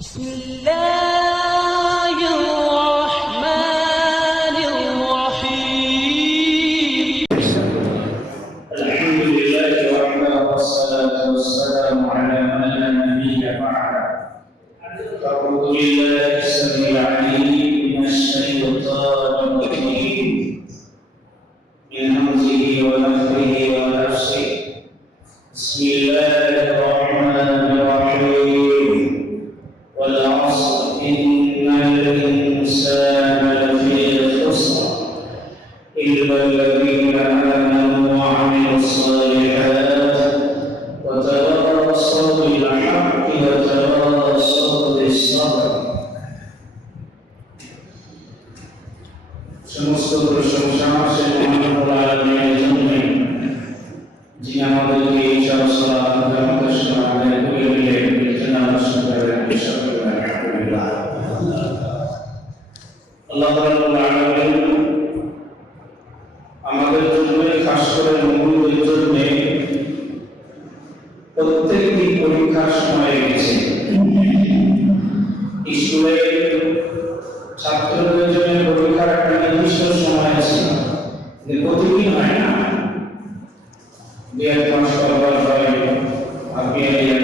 بسم الله الرحمن الرحيم الحمد لله وحده والصلاة والسلام على من لا نبي بعده. أعوذ بالله السميع العليم من الشيطان الرجيم من همزه ونفخه ونفسه. بسم الله الرحمن الرحيم والعصر إن الإنسان لفي خسر إلا الذين آمنوا وعملوا الصالحات وتواصوا بالحق وتواصوا بالصبر. সমস্ত প্রশংসা সেই মহান আল্লাহর জন্য, যিনি আমাদেরকে এই সালাত আমাদের সামনে করে দিলেন। আল্লাহ রাব্বুল আলামিন আমাদের জন্য, খাস করে মুমিনদের জন্য প্রত্যেকটি পরীক্ষার সময় রেখেছে। স্কুলে ছাত্রদের জন্য পরীক্ষার একটা নির্দিষ্ট সময় আছে, প্রতিদিন হয় না। দেড় মাস পর হয়। আপনি আগে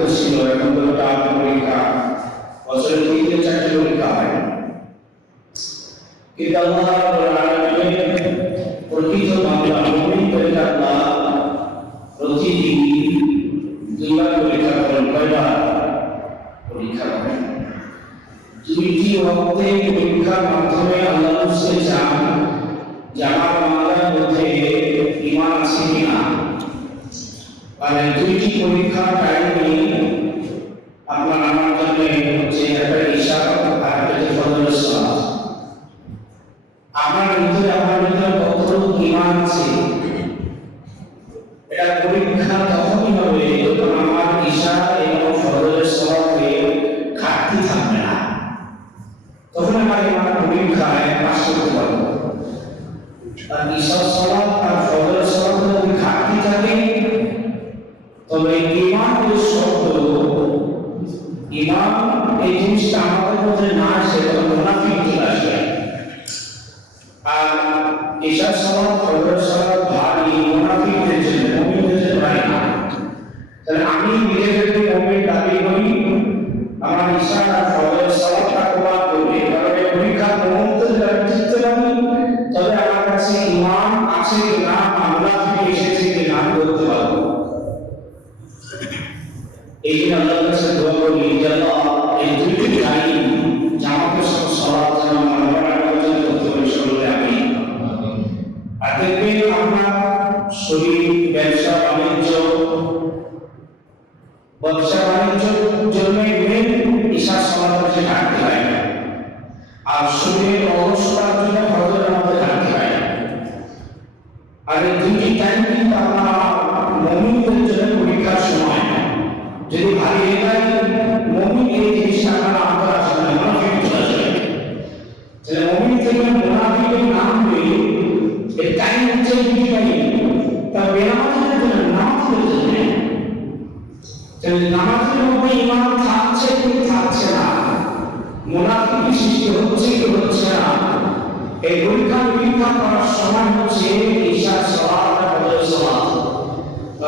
তো ছিল, এখন তো টাফ পরীক্ষা, বছরে 3-4টি পরীক্ষা হয়। কিন্তু আল্লাহ রাব্বুল আলামিন প্রকৃত বান্দা মুমিনদেরকে আল্লাহ প্রতিদিন 2বার পরীক্ষা করেন। কয়বার পরীক্ষা করেন? 2টি ওয়াক্তে পরীক্ষার মাধ্যমে আল্লাহ বুঝতে চান যে আমার বান্দার মধ্যে ঈমান আছে কিনা। আর 2টি পরীক্ষার টাইমে আপনার আমার জন্য হচ্ছে একটা ইশারা আর একটা ফজরের সালাত। আমার ভিতরে কতটুকু ঈমান আছে, এটা পরীক্ষা তখনই হবে যখন আমার ঈশা এবং ফজরের সালাতে ঘাটতি থাকবে না। তখন আমার ঈমান পরীক্ষায় পাস করতে পারবো। আর ঈশার সালাত আর ফজরের সালাতে যদি ঘাটতি থাকে, তবে ঈমানের শব্দ, ঈমান এই জিনিসটা আমাদের মধ্যে না আসে, তখন মুনাফিক চলে আসবে। আর ঈশার সালাত ফজরের সালাত ভারী মুনাফিকদের জন্য, মুমিনদের জন্য ভারী না। তাহলে আমি নিজেকে মুমিন দাবি করি, আমার ঈশা আর ফজরের সালাতটা কোরআন করবে, কারণ এই পরীক্ষার মুহূর্তে যদি আমি জিততে পারি, তবে আমার কাছে ঈমান আছে কিনা, মুনাফিক এসেছে কিনা বলতে পারবো। এই জন্য আল্লাহর কাছে দোয়া করি যে আল্লাহ এই 2টি টাইম জামাতের সাথে সালাত যেন আমরা আয়োজন করতে পারি সকলে। আমি আর দেখবেন আপনার শরীর, ব্যবসা বাণিজ্যের জন্য মেন ঈশার সালাতের যে ঘাটতি হয়, আর শরীরের অলসতার জন্য ফজরের মধ্যে ঘাটতি হয়। আর এই 2টি টাইম কিন্তু আপনার মুমিনদের জন্য পরীক্ষার সময়। যদি ভারী হয়ে যায়, মুমিন এই জিনিসটা আমরা আনতে আসবে না, মুনাফিক চলে আসবে। তাহলে মুমিন থেকে মুনাফিকের নাম হয়ে এই টাইম হচ্ছে 2টি টাইম। তা বেনামাজিদের জন্য, নামাজিদের জন্য, তাহলে নামাজের মধ্যে ঈমান থাকছে কি থাকছে না, মুনাফিক সৃষ্টি হচ্ছে কি হচ্ছে না, এই পরীক্ষা করার সময় হচ্ছে ঈশার সালাত আর ফজরের সালাত।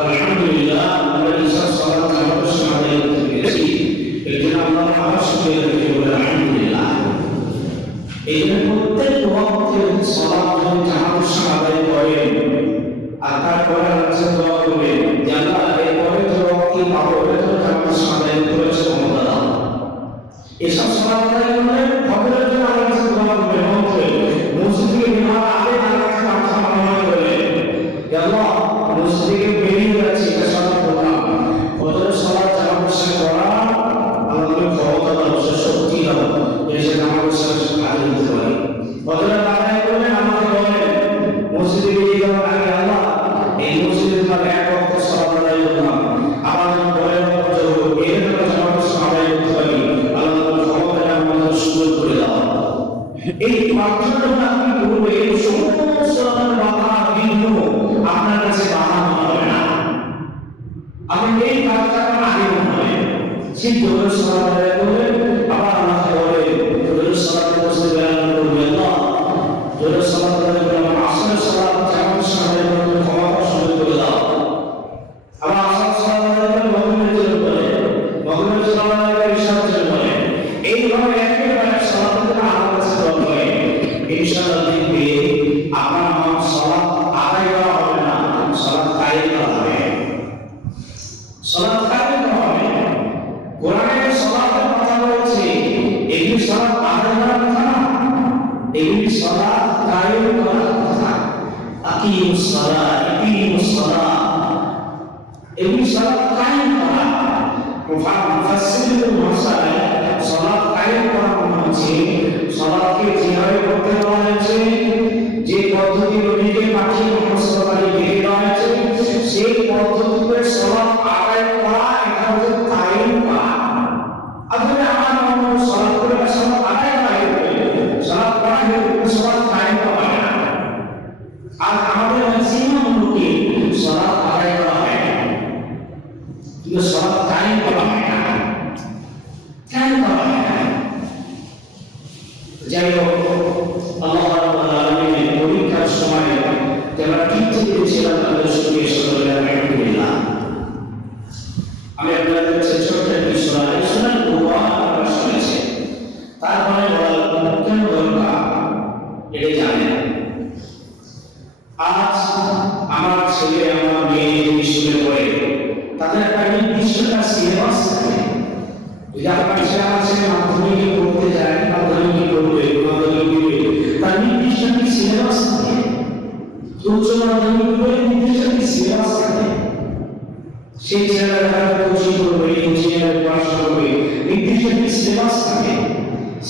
আলহামদুলিল্লাহ, আমরা ঈশার সালাত জামাতের সময় আদায় করতে পেরেছি। এই জন্য আমরা আবার শুকরিয়া রেখে বলি আলহামদুলিল্লাহ। এই জন্য প্রত্যেক ওয়াক্তের সালাত যদি জামাতের সময় আদায় করেন, আর তারপরে হচ্ছে দোয়া করবেন যে আল্লাহ এরপরে যে ওয়াক্তে পাবো, এটা তো জামাতের সময় আদায় করেছে, ক্ষমতা দাও। এসব সালাত আদায় করলে ফজরের জন্য আল্লাহর কাছে দোয়া করবেন, মসজিদ থেকে বের হওয়ার আগে আল্লাহর কাছে প্রার্থনা করবেন যে আল্লাহ মসজিদ থেকে বেরিয়ে যাচ্ছি, এটা সালাত করলাম, ফজরের সালাত জামাতের সাথে করা, আল্লাহকে ক্ষমতা দাও, শক্তি দাও, এসে নামাজের সাথে আদায় করতে পারি। ফজরের আদায় করবেন, আমাকে বলেন মসজিদে বেরিয়ে যাওয়ার আগে আল্লাহ এই মসজিদের মধ্যে এক ওয়াক্ত সালাত আদায় করলাম, আমাদের বলেন এর জন্য জামাতের সাথে আদায় করতে পারি, আল্লাহর ক্ষমতাটা আমাদের সুযোগ করে দাও। এই প্রার্থনাটা আপনি করবেন, সমস্ত বাধা বিঘ্ন আপনার কাছে বাধা হবে না। আপনি এই কাজটা আগে মনে হয় সেই জোরের সালাত আদায় করবেন, আবার আমাকে বলেন জোরে সালাত বসতে বেলান করবেন না, জোরে সালাত আদায় করে আমার আসরের সালাত যেমন সময় করতে ক্ষমতা সুযোগ করে দাও। আবার আসর সালাত আদায় করে মাগরিবের জন্য বলেন, মাগরিবের সালাত আদায় করে ইশার জন্য বলেন। এইভাবে একেবারে সালাতের জন্য আমার কাছে দোয়া করেন, ইনশাআল্লাহ দেখবে আপনার আমার সালাত আদায় করা হবে না, সালাত কায়েম করা হবে। সালাত কায়েম করা হবে। কোরআনে সালাতের কথা বলেছে, এগুলি সালাত আদায় করার কথা না, এগুলি সালাত কায়েম করার কথা। আকিমুস সালাত, আকিমুস সালাত, এগুলি সালাত কায়েম করা। মুফাসসিরুল মাসালা সালাত কায়েম করা মানে হচ্ছে সালাতকে যেভাবে করতে বলা হয়েছে, যে পদ্ধতি নবীকে পাঠিয়ে মুহাম্মদ সাল্লাল্লাহু আলাইহি ওয়াসাল্লাম দেওয়া হয়েছে, সেই পদ্ধতিতে সালাত আদায় করা, এটা হচ্ছে কায়েম করা। আসলে আমার মনে সালাত করে সালাত আদায় করা, সালাত পড়া হলে সালাত কায়েম করা হয় না। আর আমাদের ম্যাক্সিমাম লোকে সালাত আদায় করা হয় না, কিন্তু সালাত কায়েম করা হয় না, কায়েম করা হয় না। যাই হোক, আল্লাহ রাব্বুল আলামিনের পরীক্ষার সময় যারা টিকতে পেরেছিলাম তাদের সঙ্গে সকলে আলহামদুলিল্লাহ। আমি আপনাদের কাছে ছোট্ট একটি সূরা, এই সূরার কোরআন আপনারা শুনেছেন, তারপরে বলা কেন দরকার এটা জানেন। আজ আমার ছেলে আমার মেয়ে যদি স্কুলে পড়ে, তাদের একটা নির্দিষ্ট সিলেবাস থাকে। যদি আপনার ছেলে আমার ছেলে মাধ্যমিকে পড়তে যায়, মাধ্যমিকে পড়বে, মাধ্যমিকে তার নির্দিষ্ট একটি সিলেবাস থাকে। উচ্চ মাধ্যমিক পড়ে নির্দিষ্ট একটি সিলেবাস থাকে। সেই ছেলেরা কোচিং করবে, ইঞ্জিনিয়ারিং পড়াশোনা করবে, নির্দিষ্ট একটি সিলেবাস থাকে।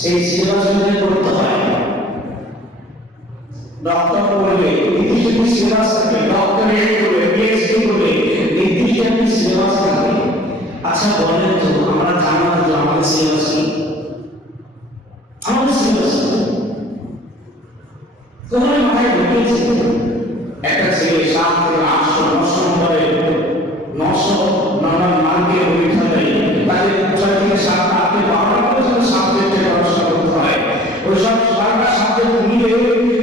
সেই সিলেবাস অনুযায়ী পড়তে হয়। ডক্টর পড়বে, নির্দিষ্ট একটি সিলেবাস থাকে। ডক্টরেট করবে, পিএইচডি করবে, নির্দিষ্ট একটি সিলেবাস থাকে। আচ্ছা বলেন তো, আমরা জানা তো আমাদের সিলেবাস কি? আমাদের সিলেবাস কখনো মাথায় ঢুকেছে? একটা ছেলে 7 থেকে 800 900 নম্বরে 900 নম্বর মার্কে পরীক্ষা দেয়, তাদের 6 থেকে 7 8 12 পর্যন্ত সাবজেক্টে পড়াশোনা করতে হয়। ওই সব 12টা সাবজেক্ট মিলে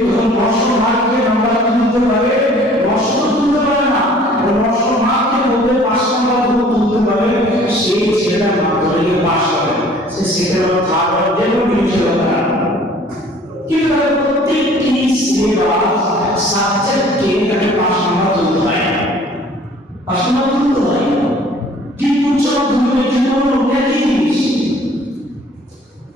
তখন 900 মার্কে নাম্বার তুলতে পারে, 900 তুলতে পারে না, ওই 900 মার্কের মধ্যে 5 নাম্বার তুলতে পারে, সেই ছেলেটা মাধ্যমিকে পাস করে। সে সেকেন্ড আর থার্ড আর যেকোনো ডিভিশন হবে। কিন্তু প্রত্যেকটি সিলেবাস সাবজেক্টকে তাকে 5 নাম্বার তুলতে হয়, 5 নাম্বার তুলতে হয়। কিন্তু উচ্চ মাধ্যমিকের জন্য একই জিনিস।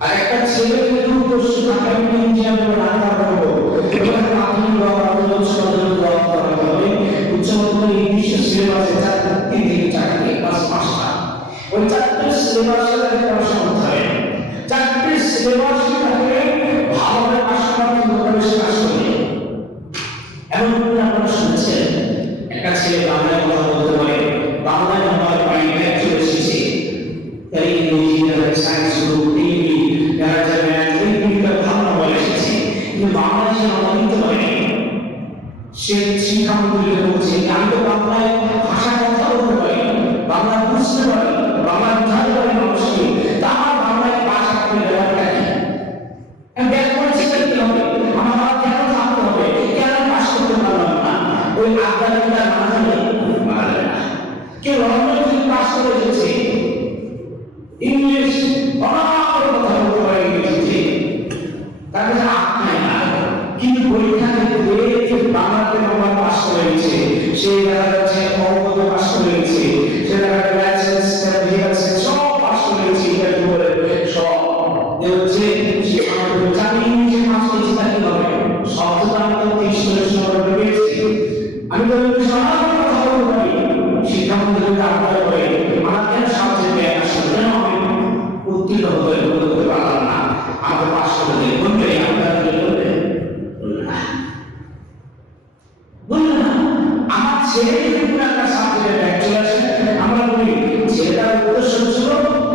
আর একটা ছেলে কিন্তু দোষী ঢাকা ইঞ্জিনিয়ারিং রান্না করবো, এবার মাধ্যমিক দেওয়া হবে, উচ্চ মাধ্যমিক দেওয়া হবে। উচ্চ মাধ্যমিক নির্দিষ্ট সিলেবাসে 3 থেকে 4 ক্লাস 5টা, ওই 4টে সিলেবাসে তাকে পড়াশোনা করতে হবে। 4টে সিলেবাসে তাকে ভালোভাবে পড়াশোনা করতে হবে, সে কাজ করবে। এমন করে আপনারা শুনেছেন একটা ছেলে বাংলায় কথা বলতে পারে, বাংলায় নাম্বার পাই, ম্যাথ চলে এসেছে, তাই engineering science group TV management এই দুইটা ভালো নাম্বার এসেছে, কিন্তু বাংলায় সে নাম্বার নিতে পারেনি। সে শিক্ষামন্ত্রীকে বলছে, আমি তো বাংলায় ভাষা কথা বলতে পারি, বাংলা বুঝতে পারি, বাংলা বুঝাতে পারি মানুষকে, তা আমার বাংলায় পাস করতে ব্যাপারটা কি? আমি ব্যাক করেছি কি হবে? আমার কেন থাকতে হবে? কেন পাস করতে পারলাম না? ওই আড্ডাটা না জানে মারা যায় না। কেউ লন্ডনে পাস করে এসেছে, ইংলিশ অনার কথা বলতে পারে ইংরেজিতে, তার কাছে আটকায় না, কিন্তু পরীক্ষা ক্ষেত্রে বাংলাতে নাম্বার পাস করে গেছে, সেই দেখা যাচ্ছে অঙ্কতে পাস করে গেছে, সে দেখা যাচ্ছে সব পাস করে গেছে, সব হচ্ছে জানি যে পাস করেছি তা কি হবে? সব তো আমি তো 30 নম্বর পেয়েছি, আমি তো সবার কথা বলতে পারি। শিক্ষামন্ত্রীকে আহ্বান করে আমার কেন সাবজেক্টে আসলে কেন আমি উত্তীর্ণ হতে পারলাম না, আমাকে পাস করে দিয়ে বলবে আপনার বলবে বলবে না। আমার ছেলে যদি কোনো একটা সাবজেক্টে ব্যাক চলে আসে, আমরা বলি ছেলেটার উদ্দেশ্য ছিল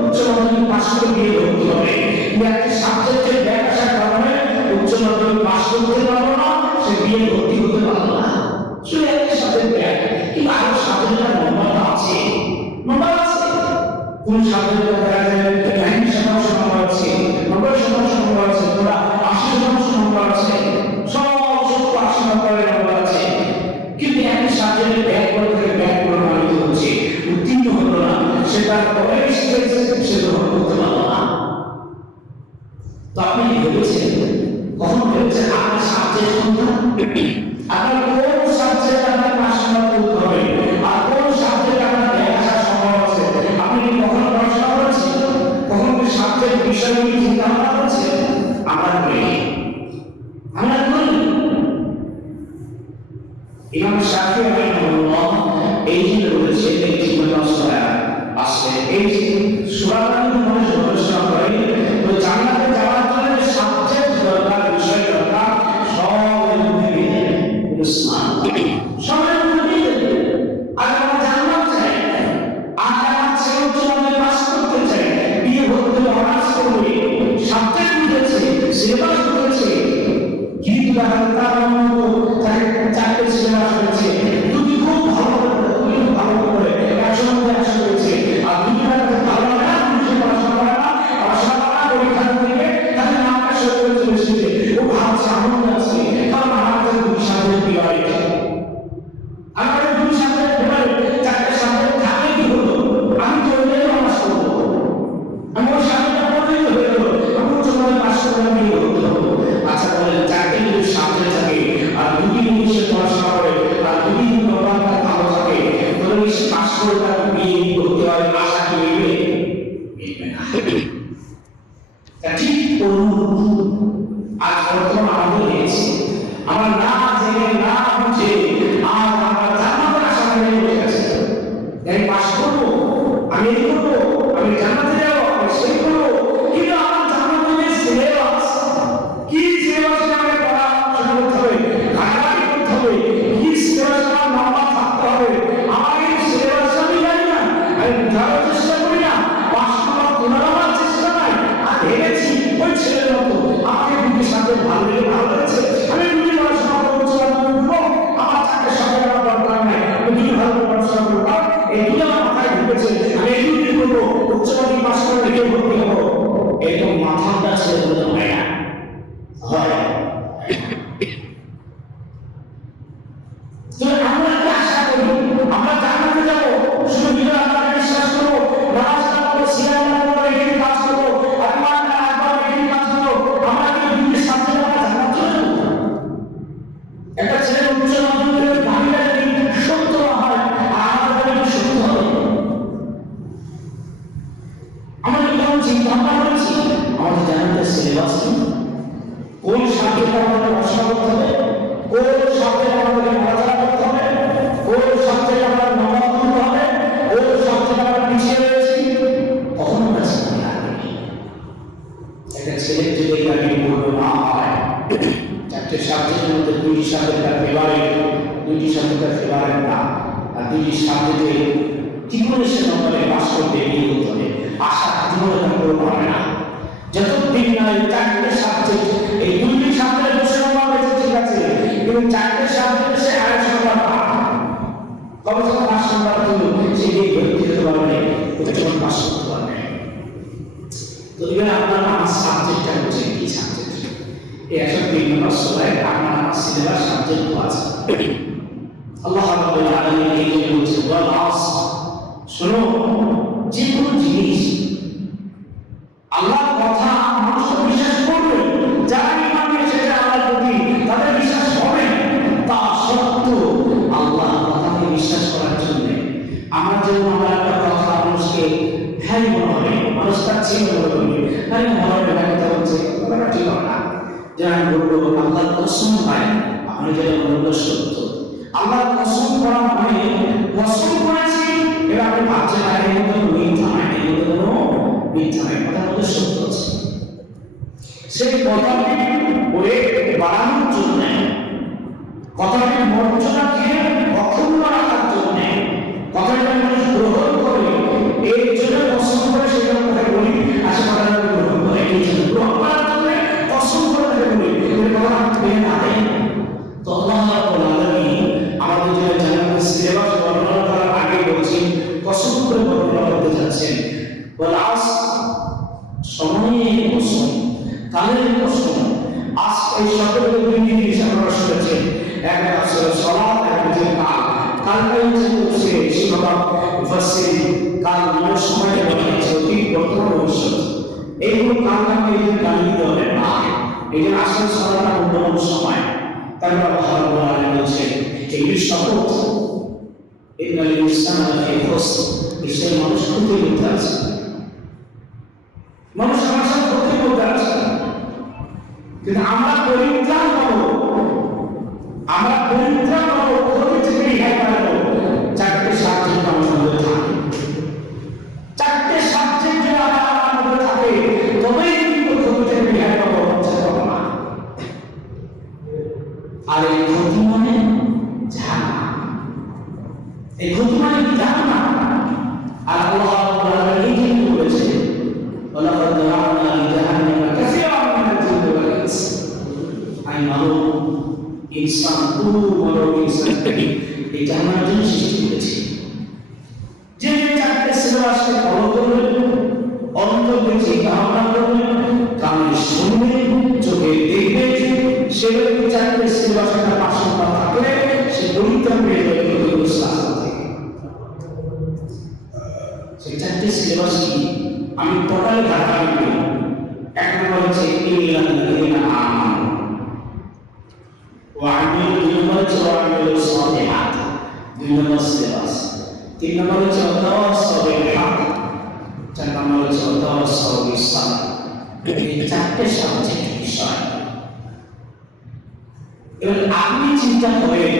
উচ্চ মাধ্যমিক পাস করে বিয়ে করতে হবে, কিন্তু একটা সাবজেক্টে ব্যাক আসার কারণে উচ্চ মাধ্যমিক পাস করতে পারলো না, সে বিয়ে ভর্তি হতে পারলো না। শুধু একটা সাবজেক্ট ব্যাক, কিন্তু আরো সাবজেক্টের নম্বরটা আছে, নম্বর আছে। কোন সাবজেক্টে দেখা যায় ভেবেছেন? কখন ভেবেছেন আপনার সাবজেক্ট কোনটা? আপনার কোন সাবজেক্ট আপনার পড়াশোনা করতে হবে আর কোন সাবজেক্ট আপনার দেখার সময় আছে? আপনি কি কখনো পড়াশোনা করেছেন? কখনো কি সাবজেক্ট বিষয়গুলি চিন্তা ভাবনা করেছেন? আমরা করি। ইমাম শাফিঈ রাহিমাহুল্লাহ এই যে বলেছেন এই জীবনের সূরা আসলে এই সূরাটা যদি মানুষ গবেষণা করে তো জান্নাতে যাওয়ার জন্য যে সাবজেক্ট দরকার, বিষয় দরকার, সব মিলে ইসলাম সবাই মিলে। আর আমরা জান্নাত চাই, আর আমার ছেলে উচ্চমাধ্যমিক পাস করতে চাই, বিয়ে করতে অনার্স করবে, সাবজেক্ট বুঝেছে, সিলেবাস বুঝেছে, কিন্তু তার চারটে সিলেবাস হয়েছে, দুটি খুব ভালো করে 100 মধ্যে 100 হয়েছে, আর দুটি ভালো না, দুটি পড়াশোনা করে না, পরীক্ষা থেকে তাদের নামটা সই করে চলে এসেছে। ও ভাবছে আনন্দ আছে, কারণ আমাদের দুই সাথে বিবাহিত, আমাদের দুই সাথে চারটে সাথে থাকে কি হলো, আমি তো ওই অনার্স করবো, আমি ওই সাথে পড়লেই হয়ে গেল, আমি উচ্চমাধ্যমিক পাস করে বিয়ে করতে হবো। আচ্ছা বলেন, চারটে যদি সাথে থাকে আর দুটি জিনিসে পড়াশোনা করে আর দুটি প্রোগ্রামটা ভালো থাকে, তাহলে এই পাস করে তার বিয়ে করতে হয়, আশা কি মিলবে? মিলবে না। ঠিক অনুরূপ আজ বর্তমান আমাদের হয়েছে, আমরা না জেনে না বুঝে আজ আমরা জান্নাতের আশা নিয়ে বসে আছি। তাই পাস করবো, আমি এই করবো, আমি জান্নাতে যাবো, আমি সেই করবো, কিন্তু আমার জান্নাতের সিলেবাস কি, সিলেবাসে আমাকে পড়াশোনা করতে হবে, ঘাটাঘাটি করতে হবে, কি সিলেবাসে আমার নাম্বার থাকতে হবে, আমাকে সিলেবাস আমি জানি না, আমি বোঝার চেষ্টা করি না, পাস করার তোলার চেষ্টা নাই, আর ভেবেছি ওই ছেলের মতো আমাকে দুটির সাথে ভালো লেগেছে, আমি দুটি পড়াশোনা করছি, আমার চাকরির সাথে আমার দরকার নাই, আমি দুটি ভালো পড়াশোনা করবো, এই দুটি আমার মাথায় ঢুকেছে, আমি এই দুটি করবো, উচ্চমাধ্যমিক পাস করে লিখে ভর্তি হবো, এরকম মাথাটা ছেলে বলতে হয় না, হয়। তো আমরা কি আশা করি আমরা জান্নাতে যাবো, শুধু বিনা আল্লাহকে বিশ্বাস করবো, নামাজ পড়বো, সিয়াম করবো, এই কাজ করবো, আল্লাহ না আল্লাহ এই কাজ করবো, আমরা কি দুনিয়ার সাথে আমরা জান্নাত চলে যাবো? একটা ছেলে উচ্চ মাধ্যমিকের দাবিটা যদি সত্য হয় আর আমাদের কি সত্য হবে? আমরা কি তখন চিন্তা ভাবনা করেছি আমাদের জান্নাতের সিলেবাস কি, কোন সাবজেক্টে আমাদের পড়াশোনা করতে হবে, কোন সাবজেক্টে আমাদের পড়াশোনা করতে হবে, কোন সাবজেক্টে আমাদের নাম্বার তুলতে হবে, কোন সাবজেক্টে আমরা পিছিয়ে রয়েছি, কখনো আমরা চিন্তা করি। একটা ছেলের যদি আমি বলবো না হয় চারটে সাবজেক্টের মধ্যে দুটি সাবজেক্ট তার ফেভারিট, দুটি সাবজেক্ট তার ফেভারিট না, আর দুটি সাবজেক্টে জীবনে সে নম্বরে পাস করতে এগিয়ে হতে হবে, আশা জীবনে তার পূরণ হবে না। যতদিন না এই চারটে সাবজেক্ট, এই দুটি সাবজেক্ট 200 নম্বর পেয়েছে ঠিক আছে, কিন্তু চারটে সাবজেক্টে সে 250 নম্বর পায়, তবে যখন 5 নম্বর তুলো সে গিয়ে ভর্তি হতে পারবে, তখন পাস করতে পারবে। তো এবার আপনার আমার সাবজেক্টটা হচ্ছে কি সাবজেক্ট, এই 103 নম্বর সূরায় আপনার সিলেবাস সাবজেক্ট আছে। আল্লাহ রাব্বুল আলামিন এই যে বলছে ওয়াল আসর, শোনো যে কোনো জিনিস আল্লাহর কথা মানুষ বিশ্বাস করবে, যারা ঈমান এনেছে আল্লাহর প্রতি তাদের বিশ্বাস হবে, তা সত্ত্বেও আল্লাহর কথাকে বিশ্বাস করার জন্য আমরা যেমন আমরা একটা কথা মানুষকে ভ্যাই মনে হবে, মানুষ তার ছিল মনে করবে, তাই মনে হবে না কথা হচ্ছে, কথাটা ঠিক হবে না। যে আমি বলবো আল্লাহর কসম ভাই, আপনি যেটা বললো সত্য, আল্লাহর কসম করা মানে কসম করেছি, এবার আপনি ভাবছেন না এর মধ্যে মিথ্যা নাই, এর মধ্যে কোনো মিথ্যা নাই, কথার মধ্যে সত্য আছে। সেই কথাটি বলে বাড়ানোর জন্য, কথাটি মর্যাদাকে অক্ষুণ্ণ রাখার জন্য, কথাটি মানুষ গ্রহণ করে, এই জন্য কসম করে সেটা কথা বলি, আসে কথাটা গ্রহণ করে, এই জন্য গ্রহণ করার জন্য কসম করে বলি, এই কথা মেনে না দেয়। তো আল্লাহ রাব্বুল আলামিন আমাদের জন্য জান্নাতের সিলেবাস বর্ণনা করার আগে বলছেন, কসম করে বর্ণনা করতে যাচ্ছেন, ওয়াল আসর, সময়ের কসম, কালের কসম। আজ এই সকলের দুই জিনিস আমরা শুনেছেন, একটা হচ্ছে সালাত, একটা হচ্ছে কাল। কালটা হচ্ছে শিক্ষক মুফাসসির, কাল মানে সময় বলা হয়েছে অতীত বর্তমান ভবিষ্যৎ। এই কোনো কারণে আপনি এই জন্য গালি দিতে হবে না, এই জন্য আসল সরাটা অন্যতম সময়। তারপর আল্লাহ রাব্বুল বলছে এই শপথ ইন্নাল ইনসানা লাফি খুসর, নিশ্চয় মানুষ ক্ষতির মধ্যে আছে, মানুষ সমাজের ক্ষতির মধ্যে আছে। কিন্তু আমরা পরিত্রাণ পাবো, আমরা পরিত্রাণ পাবো, ক্ষতি থেকে রেহাই পাবো চারটে সাবজেক্ট আমাদের মধ্যে থাকে। চারটে সাবজেক্ট যদি আমাদের মধ্যে থাকে তবেই কিন্তু ক্ষতি থেকে রেহাই পাবো, পাবো না। আর এই ক্ষতি মানে জাহান্নাম, এই ক্ষতি মানে জাহান্নাম। আর আল্লাহ রাব্বুল আলামিন এই যে বলেছে ওয়ালাকাদ যারা'না লিজাহান্নামা কাসীরাম মিনাল জিন্নি ওয়াল ইনস, আমি মানব ইনসান পুরো মানব ইনসানকে এই জাহান্নামের জন্য সৃষ্টি করেছি। যে চারটে সিলেবাসকে ফলো করবে, অন্তরে চিন্তা ভাবনা করবে, কানে শুনবে, চোখে দেখবে, সে চারটে সিলেবাসে তার পাশাপাশি থাকলে সে পরিত্রাণ পেয়ে যাবে ক্ষতিগ্রস্ত রাস্তা থেকে। সেই চারটে সিলেবাস কি আমি টোটাল ধারণা করি। এক নম্বর হচ্ছে ইল্লাল্লাযীনা আমানু ওয়া আমিলুস সালিহাত, দুই নম্বর সিলেবাস। তিন নম্বর হচ্ছে ওয়াতাওয়াসাউ বিল হক, চার নম্বর হচ্ছে ওয়াতাওয়াসাউ বিস সাবর। এই চারটে সাবজেক্ট বিষয়। এবার আপনি চিন্তা করেন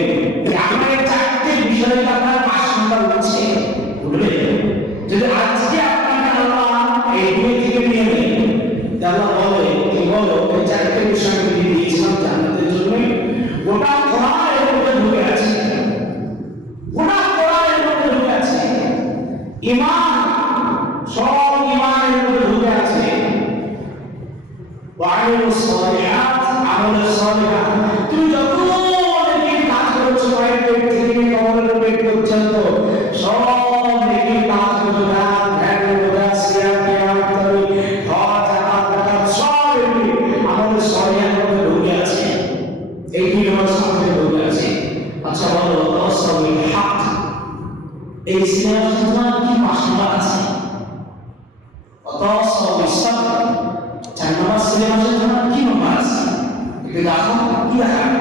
যে আমার চারটে বিষয়ে আপনার 5 নম্বর হচ্ছে উঠবে। যদি আজকে আপনাকে আল্লাহ এই দুই থেকে নিয়ে নেয়, আল্লাহ বলে কি বলো এই চারটে বিষয় আমি দিয়েছিলাম জান্নাতের জন্য, গোটা কোরআনের মধ্যে ঢুকে আছে, গোটা কোরআনের মধ্যে ঢুকে আছে। ঈমান সব ঈমানের মধ্যে ঢুকে আছে। ওয়া আমিলুস সালিহাত, আমলে সালিহাত, তুমি যত নেকি কাজ করছো বাইরে থেকে কবরের পেট পর্যন্ত সব নেকি কাজ করছো, দান ধ্যান রোজা সিয়াম কিয়াম তারাবি হজ যাকাত যাকাত সব এমনি আমলে সালিহাতের মধ্যে ঢুকে আছে। এই দুই নম্বর সাবজেক্টে ঢুকে আছে। আচ্ছা বলো ওয়াতাওয়াসাউ বিল হক, এই সিলেবাসে তোমার কি 5 নম্বর আছে? ওয়াতাওয়াসাউ বিস সাবর, 4 নম্বর সিলেবাসে তোমার কি নম্বর আছে? এটা দেখো কি দেখাবে,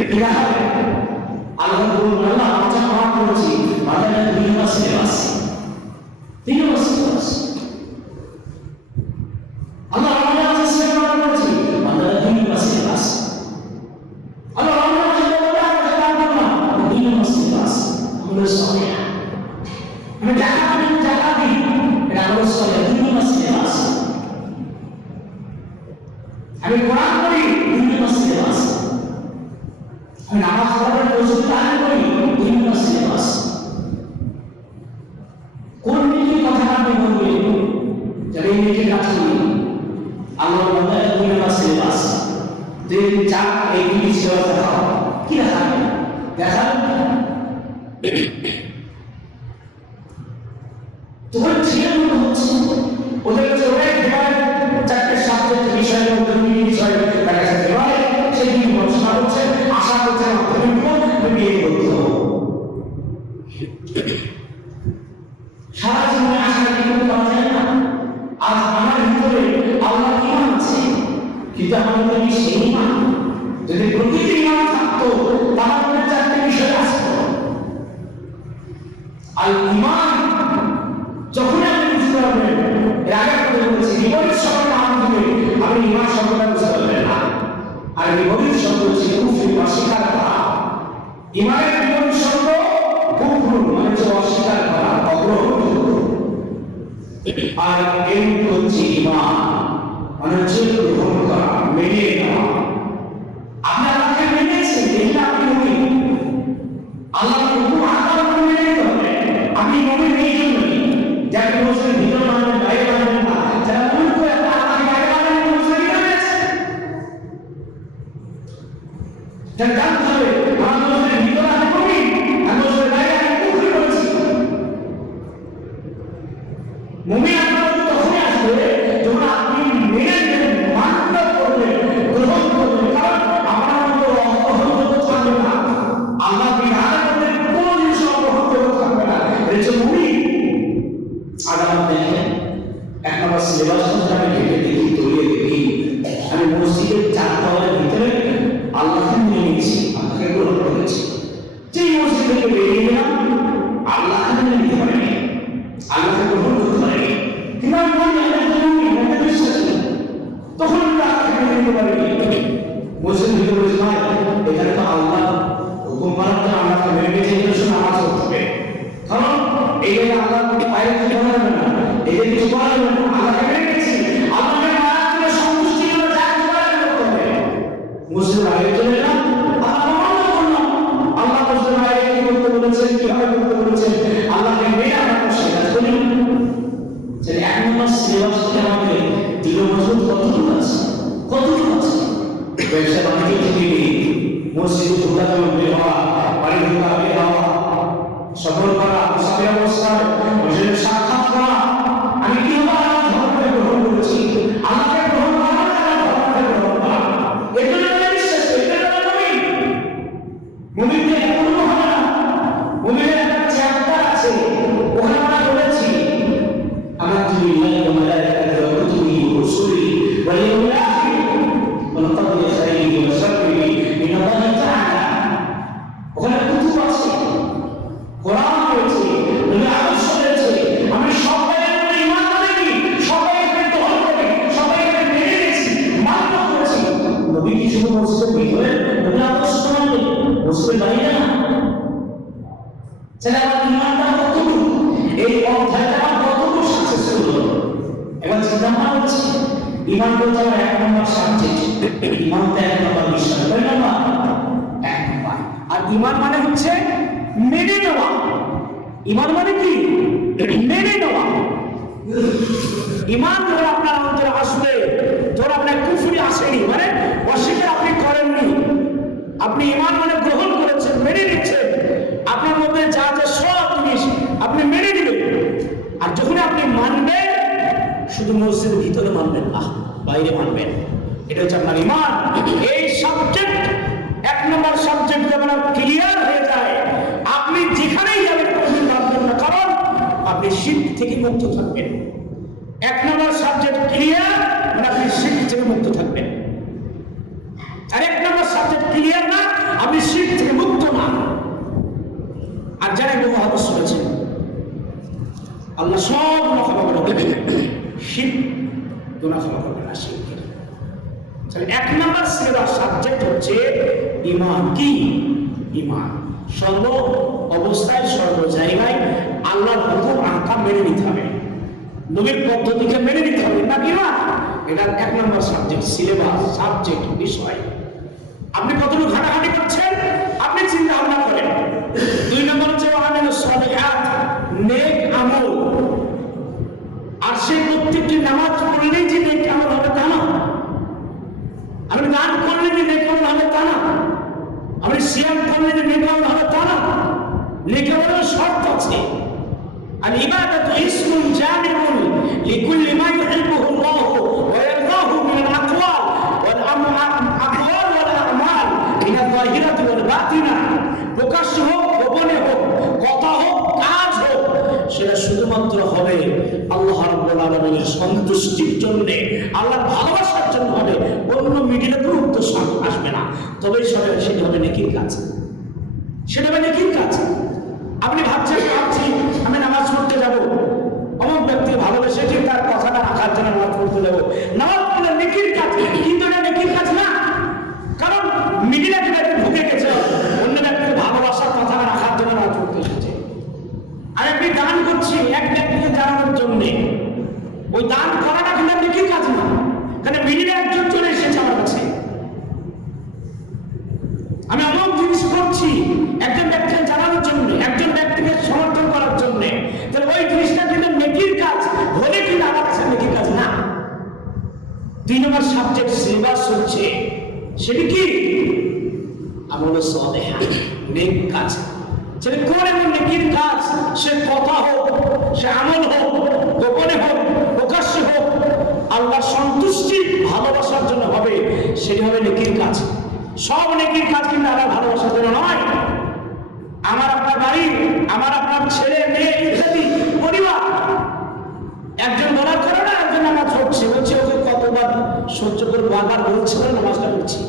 এটা দেখাবে আল্লাহ বলুন আল্লাহ আচ্ছা মাফ করেছি, বাজারে 2 নম্বর সিলেবাস, 3 নম্বর সিলেবাস। আল্লাহ আমাদের সিলেবাস করেছি, বাজারে 2 নম্বর সিলেবাস। আল্লাহ আমাদের সিলেবাস দান করলাম, 2 নম্বর সিলেবাস। আমরা সবাই আমি জাকাত দিই, এটা আমরা সবাই 2 নম্বর সিলেবাস। আমি কোরআন পড়ি, 2 নম্বর সিলেবাস। আমি নামাজ পড়ার প্রস্তুতি দান করি, 2 নম্বর সিলেবাস। কোন নীতির কথা আপনি বলবেন যারা এই নীতির কাজ করি, আল্লাহ বলে 2 নম্বর সিলেবাস। যে যা এই 2 সিলেবাস দেখাও, কি দেখাবে দেখাবে তোমার ছেলে মনে হচ্ছে ওদের কাছে ওরাই দেওয়ার চারটে সাবজেক্ট বিষয়ের মধ্যে 2 বিষয় তার কাছে দেওয়ার, সে কি গবেষণা করছে, আশা করছে মাধ্যমিক বিয়ে করতে হবে। সারা জীবনে আশা কিন্তু পাওয়া যায় না। আজ আমার ভিতরে আল্লাহ ঈমান আছে, কিন্তু আমার ভিতরে কি সেই ঈমান? যদি প্রকৃতির ঈমান থাকতো তাহলে 4টে বিষয় আসতো। আর ঈমান যখন আপনি বুঝতে পারবেন, এর আগে কথা বলেছি বিপরীত শব্দ নাম দিবে আপনি ঈমান শব্দটা বুঝতে পারবেন না। আর বিপরীত শব্দ হচ্ছে কুফর, অস্বীকার করা। ঈমানের বিপরীত শব্দ কুফর, মানে হচ্ছে অস্বীকার করা, অগ্রহণ। আর এই হচ্ছে ঈমান, মানে হচ্ছে গ্রহণ করা, মেনে নেওয়া। আপনি আল্লাহকে মেনেছেন, এটা আপনি মুমিন। আল্লাহর হুকুম আল্লাহর হুকুম মেনে নিতে হবে। আপনি মুমিন এই জন্যই যাকে মুসলিম ভিতর মানবেন বাইরে মানবেন না, যারা মুমিন করে আল্লাহকে বাইরে মানবেন মুসলিম ভিতরে আছে। যারা জানতে হবে আমার মুসলিম ভিতরে আমি মুমিন, আমি মুসলিম বাইরে আমি কুফর করেছি। মুমিন আপনার তখনই আসবে যখন আপনি মেনে নেবেন, মান্য করবেন, সিলেবাসটা আমি ঘেটে দেখি, তলিয়ে দেখি, আমি মসজিদের 4 দেওয়ালের ভিতরে আল্লাহকে নিয়ে নিয়েছি, আল্লাহকে গ্রহণ করেছি। যেই মসজিদ থেকে বেরিয়ে গেলাম, আল্লাহকে মেনে নিতে পারিনি, আল্লাহকে গ্রহণ করতে পারিনি। কিন্তু আমি বলি আমি বিশ্বাসী, তখন আমরা আল্লাহকে মেনে নিতে পারিনি। মসজিদের ভিতরে বলেছি ভাই, এখানে তো আল্লাহ হুকুম করার জন্য আল্লাহকে মেনে নিতে গেলে নামাজ পড়তে হবে, কারণ এই আল্লাহ বাইরে কিছু করা যাবে না, এই কিছু করা যাবে না, আল্লাহকে মেনে নিয়েছি, আল্লাহকে মারার জন্য সন্তুষ্টি জন্য যা কিছু করা করতে হবে। মসজিদের বাইরে চলে এলাম, আল্লাহ মসজিদের বাইরে কি করতে বলেছেন, কিভাবে করতে বলেছেন, আল্লাহকে মেনে আমরা সেটা করি। তাহলে এক নম্বর সিলেবাসটা আমাদের দিল মজবুত কতটুকু আছে, কতটুকু আছে। ব্যবসা বাণিজ্য থেকে মসজিদে ঢোকা যেমন বের হওয়া, বাড়ি ঢোকা বের হওয়া, সফর করা, মুসাফির অবস্থায় মসজিদের সাক্ষাৎ করা, আমি কি ধর্মকে গ্রহণ করেছি, আল্লাহকে গ্রহণ করা, ধর্মকে গ্রহণ করা, এটা হলো বিশ্বাস, এটা হলো মুমিন। মুমিনদের এখনো হবে না, মুমিনের একটা চ্যাপ্টার আছে, ওখানে আমরা বলেছি আমাতু বিল্লাহি ওয়া মালাইকাতিহি ওয়া কুতুবিহি ওয়া রুসুলিহি ওয়াল ইয়াউমিল আখির ওয়া নাতাবি খাইরিহি ওয়া শাররিহি মিন আল্লাহি তাআলা। ওখানে কুতুব আছে, কোরআন রয়েছে, নবী আদর্শ রয়েছে। আমি সবাইয়ের উপরে ঈমান আনি, সবাইকে গ্রহণ করি, সবাইকে মেনে নিয়েছি, মান্য করেছি। নবী কি শুধু মসজিদের ভিতরে নবী আদর্শ মানবে, মসজিদের বাইরে না? তাহলে আমার ঈমানটা কতটুকু, এই অধ্যায়টা আমার কতটুকু সাকসেসফুল হলো? এবার চিন্তা ভাবনা করছি, ঈমান বলতে আমার 1 নম্বর সাবজেক্ট, ঈমানটা 1 নম্বর বিষয়, কয় নম্বর? 1 নম্বর। আর ঈমান মানে হচ্ছে মেনে নেওয়া। ঈমান মানে কি? মেনে নেওয়া। ঈমান ধরে আপনার অন্তরে আসবে, ধরে আপনার কুফরি আসেনি, মানে অস্বীকার আপনি করেননি, আপনি ঈমান মানে গ্রহণ করেছেন, মেনে নিচ্ছেন, আপনার মধ্যে যা যা সব জিনিস আপনি মেনে নেবেন। আর যখন আপনি মানবেন, শুধু মসজিদের ভিতরে মানবেন না, বাইরে মানবেন, এটা হচ্ছে আপনার ঈমান। এই সাবজেক্ট 1 নম্বর সাবজেক্ট যখন ক্লিয়ার হয়ে যায়, আপনি যেখানেই যাবেন কোনদিন ভাববেন না, কারণ আপনি শিরক থেকে মুক্ত থাকবেন। 1 নম্বর সাবজেক্ট ক্লিয়ার, মানে আপনি শিরক থেকে মুক্ত থাকবেন। আর 1 নম্বর সাবজেক্ট ক্লিয়ার না, আপনি শিরক থেকে মুক্ত না। আর যারা একটু হাদিস শুনেছেন, আল্লাহ সব গুনাহ ক্ষমা করে দেবেন, শিরক গুনাহ ক্ষমা করবেন না, শিরকের। তাহলে 1 নম্বর সিলেবাস সাবজেক্ট হচ্ছে ঈমান। কি? ঈমান। সর্ব অবস্থায়, সর্ব জায়গায় আল্লাহর হুকুম আহকাম মেনে নিতে হবে, নবীর পদ্ধতিকে মেনে নিতে হবে, না কি না? এটা 1 নম্বর সাবজেক্ট, সিলেবাস, সাবজেক্ট, বিষয়। আপনি কতটুকু ঘাটাঘাটি করছেন আপনি চিন্তা ভাবনা করেন। 2 নম্বর হচ্ছে আমালুস সালিহাত, নেক আমল। আর সেই প্রত্যেকটি নামাজ পড়লেই যে নেক আমল হবে তা না, আমি দান করলে যে নেক আমল হবে তা না, আমি সিয়াম করলে যে নেক আমল হবে তা না। নেক আমলের শর্ত আছে। আর ইবাদাতু ইসমুন জামিউন লিকুল্লি মা ইউহিব্বুহু আল্লাহু ওয়া ইয়ারদাহু মিনাল আকওয়াল ওয়াল আকওয়াল ওয়াল আমাল মিনাল যাহিরাতি ওয়াল বাতিনা। প্রকাশ্য হোক, গোপনে হোক, কথা হোক, কাজ হোক, সেটা শুধুমাত্র হবে আল্লাহ রাব্বুল আলামিনের সন্তুষ্টির জন্য, আল্লাহর ভালোবাসার জন্য হবে, অন্য মিডিলে কোনো উদ্দেশ্য আসবে না। তবেই সেটা হবে নেকির কাজ, সেটা হবে নেকির কাজ। আপনি ভাবছেন আমি নামাজ পড়তে যাব, অমুক ব্যক্তি ভালোবেসে ঠিক তার কথাটা রাখার জন্য নামাজ পড়তে যাবো, নামাজ পড়লে নেকির কাজ, কিন্তু এটা নেকির কাজ না। কারণ মিডিলে ব্যক্তি ঢুকে গেছে, অন্য ব্যক্তির ভালোবাসার কথাটা রাখার জন্য নামাজ পড়তে এসেছে। আর আপনি দান করছি এক ব্যক্তিকে জানানোর জন্য, ওই দান করাটা কিন্তু নেকির কাজ না, কারণ মিডিলে একজন চলে এসেছে আমার কাছে, আমি অমুক জিনিস করছি একজন ব্যক্তিকে জানানোর জন্য, একজন ব্যক্তিকে সমর্থন করার জন্য, তাহলে ওই জিনিসটা কিন্তু নেকির কাজ হলে কিন্তু আমার কাছে নেকির কাজ না। 2 নম্বর সাবজেক্ট সিলেবাস হচ্ছে সেটি কি? আমলুস সালিহাত, নেক কাজ। সেটা কোন এমন নেকির কাজ, সে কথা হোক, সে আমল হোক, গোপনে হোক, প্রকাশ্যে হোক, আল্লাহর সন্তুষ্টি ভালোবাসার জন্য হবে, সেটি হবে নেকির কাজ। সব নেকির কাজ কিন্তু আল্লাহর ভালোবাসার জন্য নয়। আমার আপনার বাড়ি, আমার আপনার ছেলে মেয়ে ইত্যাদি পরিবার, একজন বলার করে না একজন নামাজ সহ্য করে বারবার বলছে বলে নামাজটা পড়ছি,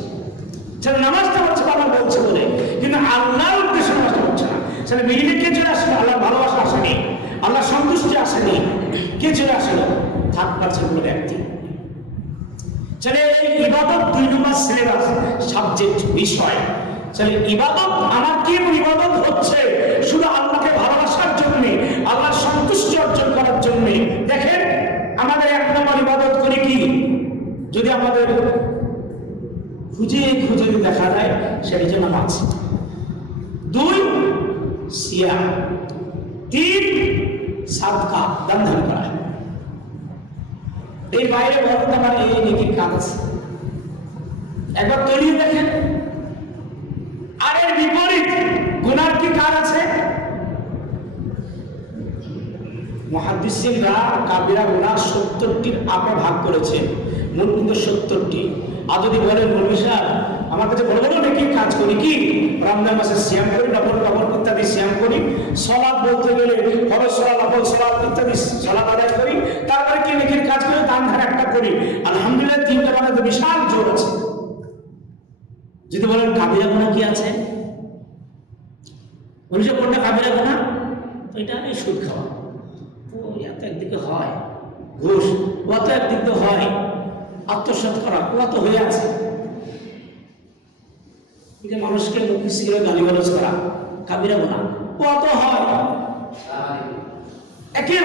ছেলে নামাজটা পড়ছে বারবার বলছে বলে, কিন্তু আল্লাহর উদ্দেশ্যে নামাজটা পড়ছে না। ছেলে মিলিয়ে কে চলে আসলো? আল্লাহর ভালোবাসা আসেনি, আল্লাহ সন্তুষ্টি আসেনি, কে চলে আসলো? 3% বলে ব্যক্তি। ছেলে এই ইবাদত 2 নম্বর সিলেবাস সাবজেক্ট বিষয়। ছেলে ইবাদত আমার কি ইবাদত হচ্ছে শুধু আল্লাহকে ভালোবাসার জন্য, আল্লাহর সন্তুষ্টি অর্জন করার জন্য। দেখেন আমাদের 1 নম্বর ইবাদত করি কি, যদি আমাদের খুঁজে খুঁজে দেখা যায় সেটা হচ্ছে নামাজ। 2 সিয়াম, 3 সাদকা, দান ধ্যান করা। এই বাইরে বলতে আমার এই নেকির কাজ আছে, একবার তৈরি দেখেন। আর এর বিপরীত গুনার কি কাজ আছে? মুহাদ্দিসিনরা কাবিরা গুনাহ 70টির আপে ভাগ করেছেন, মূল কিন্তু 70টি। আর যদি বলেন মৌলভী সাহেব আমার কাছে বড় বড় নেকির কাজ করি কি, রমজান মাসে সিয়াম করি, নফল ইত্যাদি সিয়াম করি, সালাত বলতে গেলে ফরজ সালাত, নফল সালাত ইত্যাদি সালাত আদায় করি, তারপরে কি নেকির কাজ করে? দান ধার একটা করি। আলহামদুলিল্লাহ 3টা মানে তো বিশাল জোর আছে। যদি বলেন কাবিরা গুনাহ কি আছে, মনুষ্য কোনটা কাবিরা গুনাহ? এটা এই সুদ খাওয়া, তো এত একদিকে হয়, ঘুষ ও তো একদিকে হয়, আত্মসাৎ করা ও তো হয়ে আছে, মানুষকে মুখে সিগারেট গালিগালাজ করা কাবিরা গুনাহ ও তো হয়। একের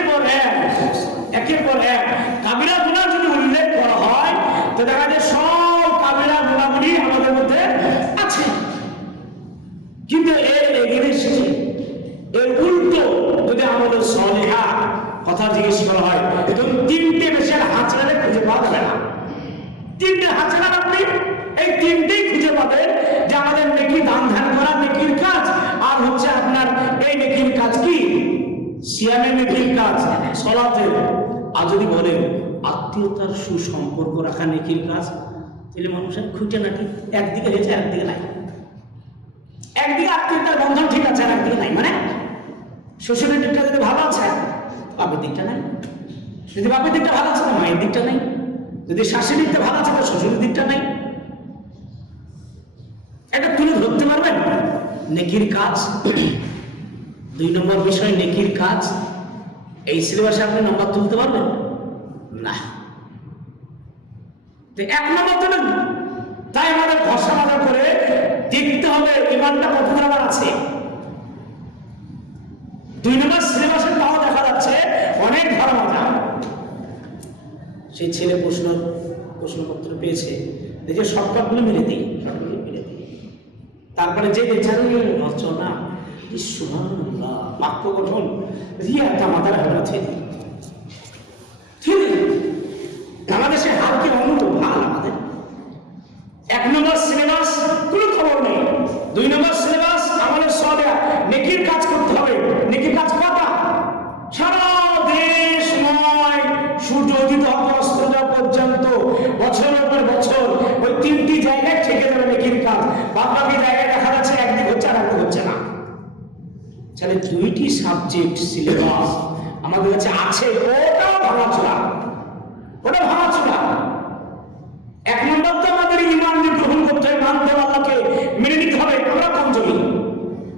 পর এক কাবিরা গুনাহ যদি উল্লেখ করা হয় তো দেখা যায় সব কাবিরা গুনাহগুলি আমাদের মধ্যে আছে। কিন্তু এর এগেইনস্টে, এর উল্টো যদি আমাদের সলিহা কথা জিজ্ঞেস করা হয়, এবং 3টে বেশি হাত ছাড়ালে খুঁজে পাওয়া যাবে না। 3টে হাত ছাড়া আপনি এই 3টেই খুঁজে পাবেন যে আমাদের নেকি দান ধ্যান করা নেকির কাজ, আর হচ্ছে আপনার এই নেকির কাজ কি সিয়ামের নেকির কাজ, সালাতের। আর যদি বলেন আত্মীয়তার সুসম্পর্ক রাখা নেকির কাজ, তাহলে মানুষের খুঁটিনাটি একদিকে হয়েছে একদিকে নাই। একদিকে আত্মীয়তার বন্ধন ঠিক আছে আর একদিকে নাই, মানে শ্বশুরের দিকটা যদি ভালো আছে বাপের দিকটা নাই, যদি বাপের দিকটা ভালো আছে তো মায়ের দিকটা নাই, যদি শাশুড়ির দিকটা ভালো আছে তো শ্বশুরের দিকটা নাই। এটা তুলে ধরতে পারবেন নেকির কাজ। 2 নম্বর বিষয় নেকির কাজ, এই সিলেবাসে আপনি নম্বর তুলতে পারবেন না। 1 নম্বর তো তাই আমাদের ঘষা মাজা করে দেখতে হবে ইমানটা কতটা আমার আছে। 2 নম্বর সিলেবাসে তাও দেখা যাচ্ছে অনেক ভালো মজা। সেই ছেলে প্রশ্নপত্র পেয়েছে, দেখে শর্টকাটগুলো মেরে দিই, তারপরে যে বেচারি রচনা সুবহানাল্লাহ বাক্য গঠন রিয়া তা মাথার হেলা থেকে বাংলাদেশে হালকে অনুভব ভাল আমাদের। 1 নম্বর সিলেবাস কোনো খবর নেই, 2 নম্বর সিলেবাস আমাদের সবে নেকির কাজ করতে হবে। নেকির কাজ কটা? সারা দেশময় সূর্য উদিত হতে অস্ত যাওয়া পর্যন্ত বছরের পর বছর ওই 3টি জায়গায় থেকে যাবে নেকির কাজ। বাকি জায়গায় দেখা যাচ্ছে একদিক হচ্ছে আর একদিক হচ্ছে না। তাহলে 2টি সাবজেক্ট সিলেবাস আমাদের কাছে আছে, ওটাও ভাঙাচোরা, ওটা ভাঙাচোরা। 1 নম্বর তো আমাদের ইমান গ্রহণ করতে হবে, মানতে হবে, আল্লাহকে মেনে নিতে হবে, আমরা কমজোরি।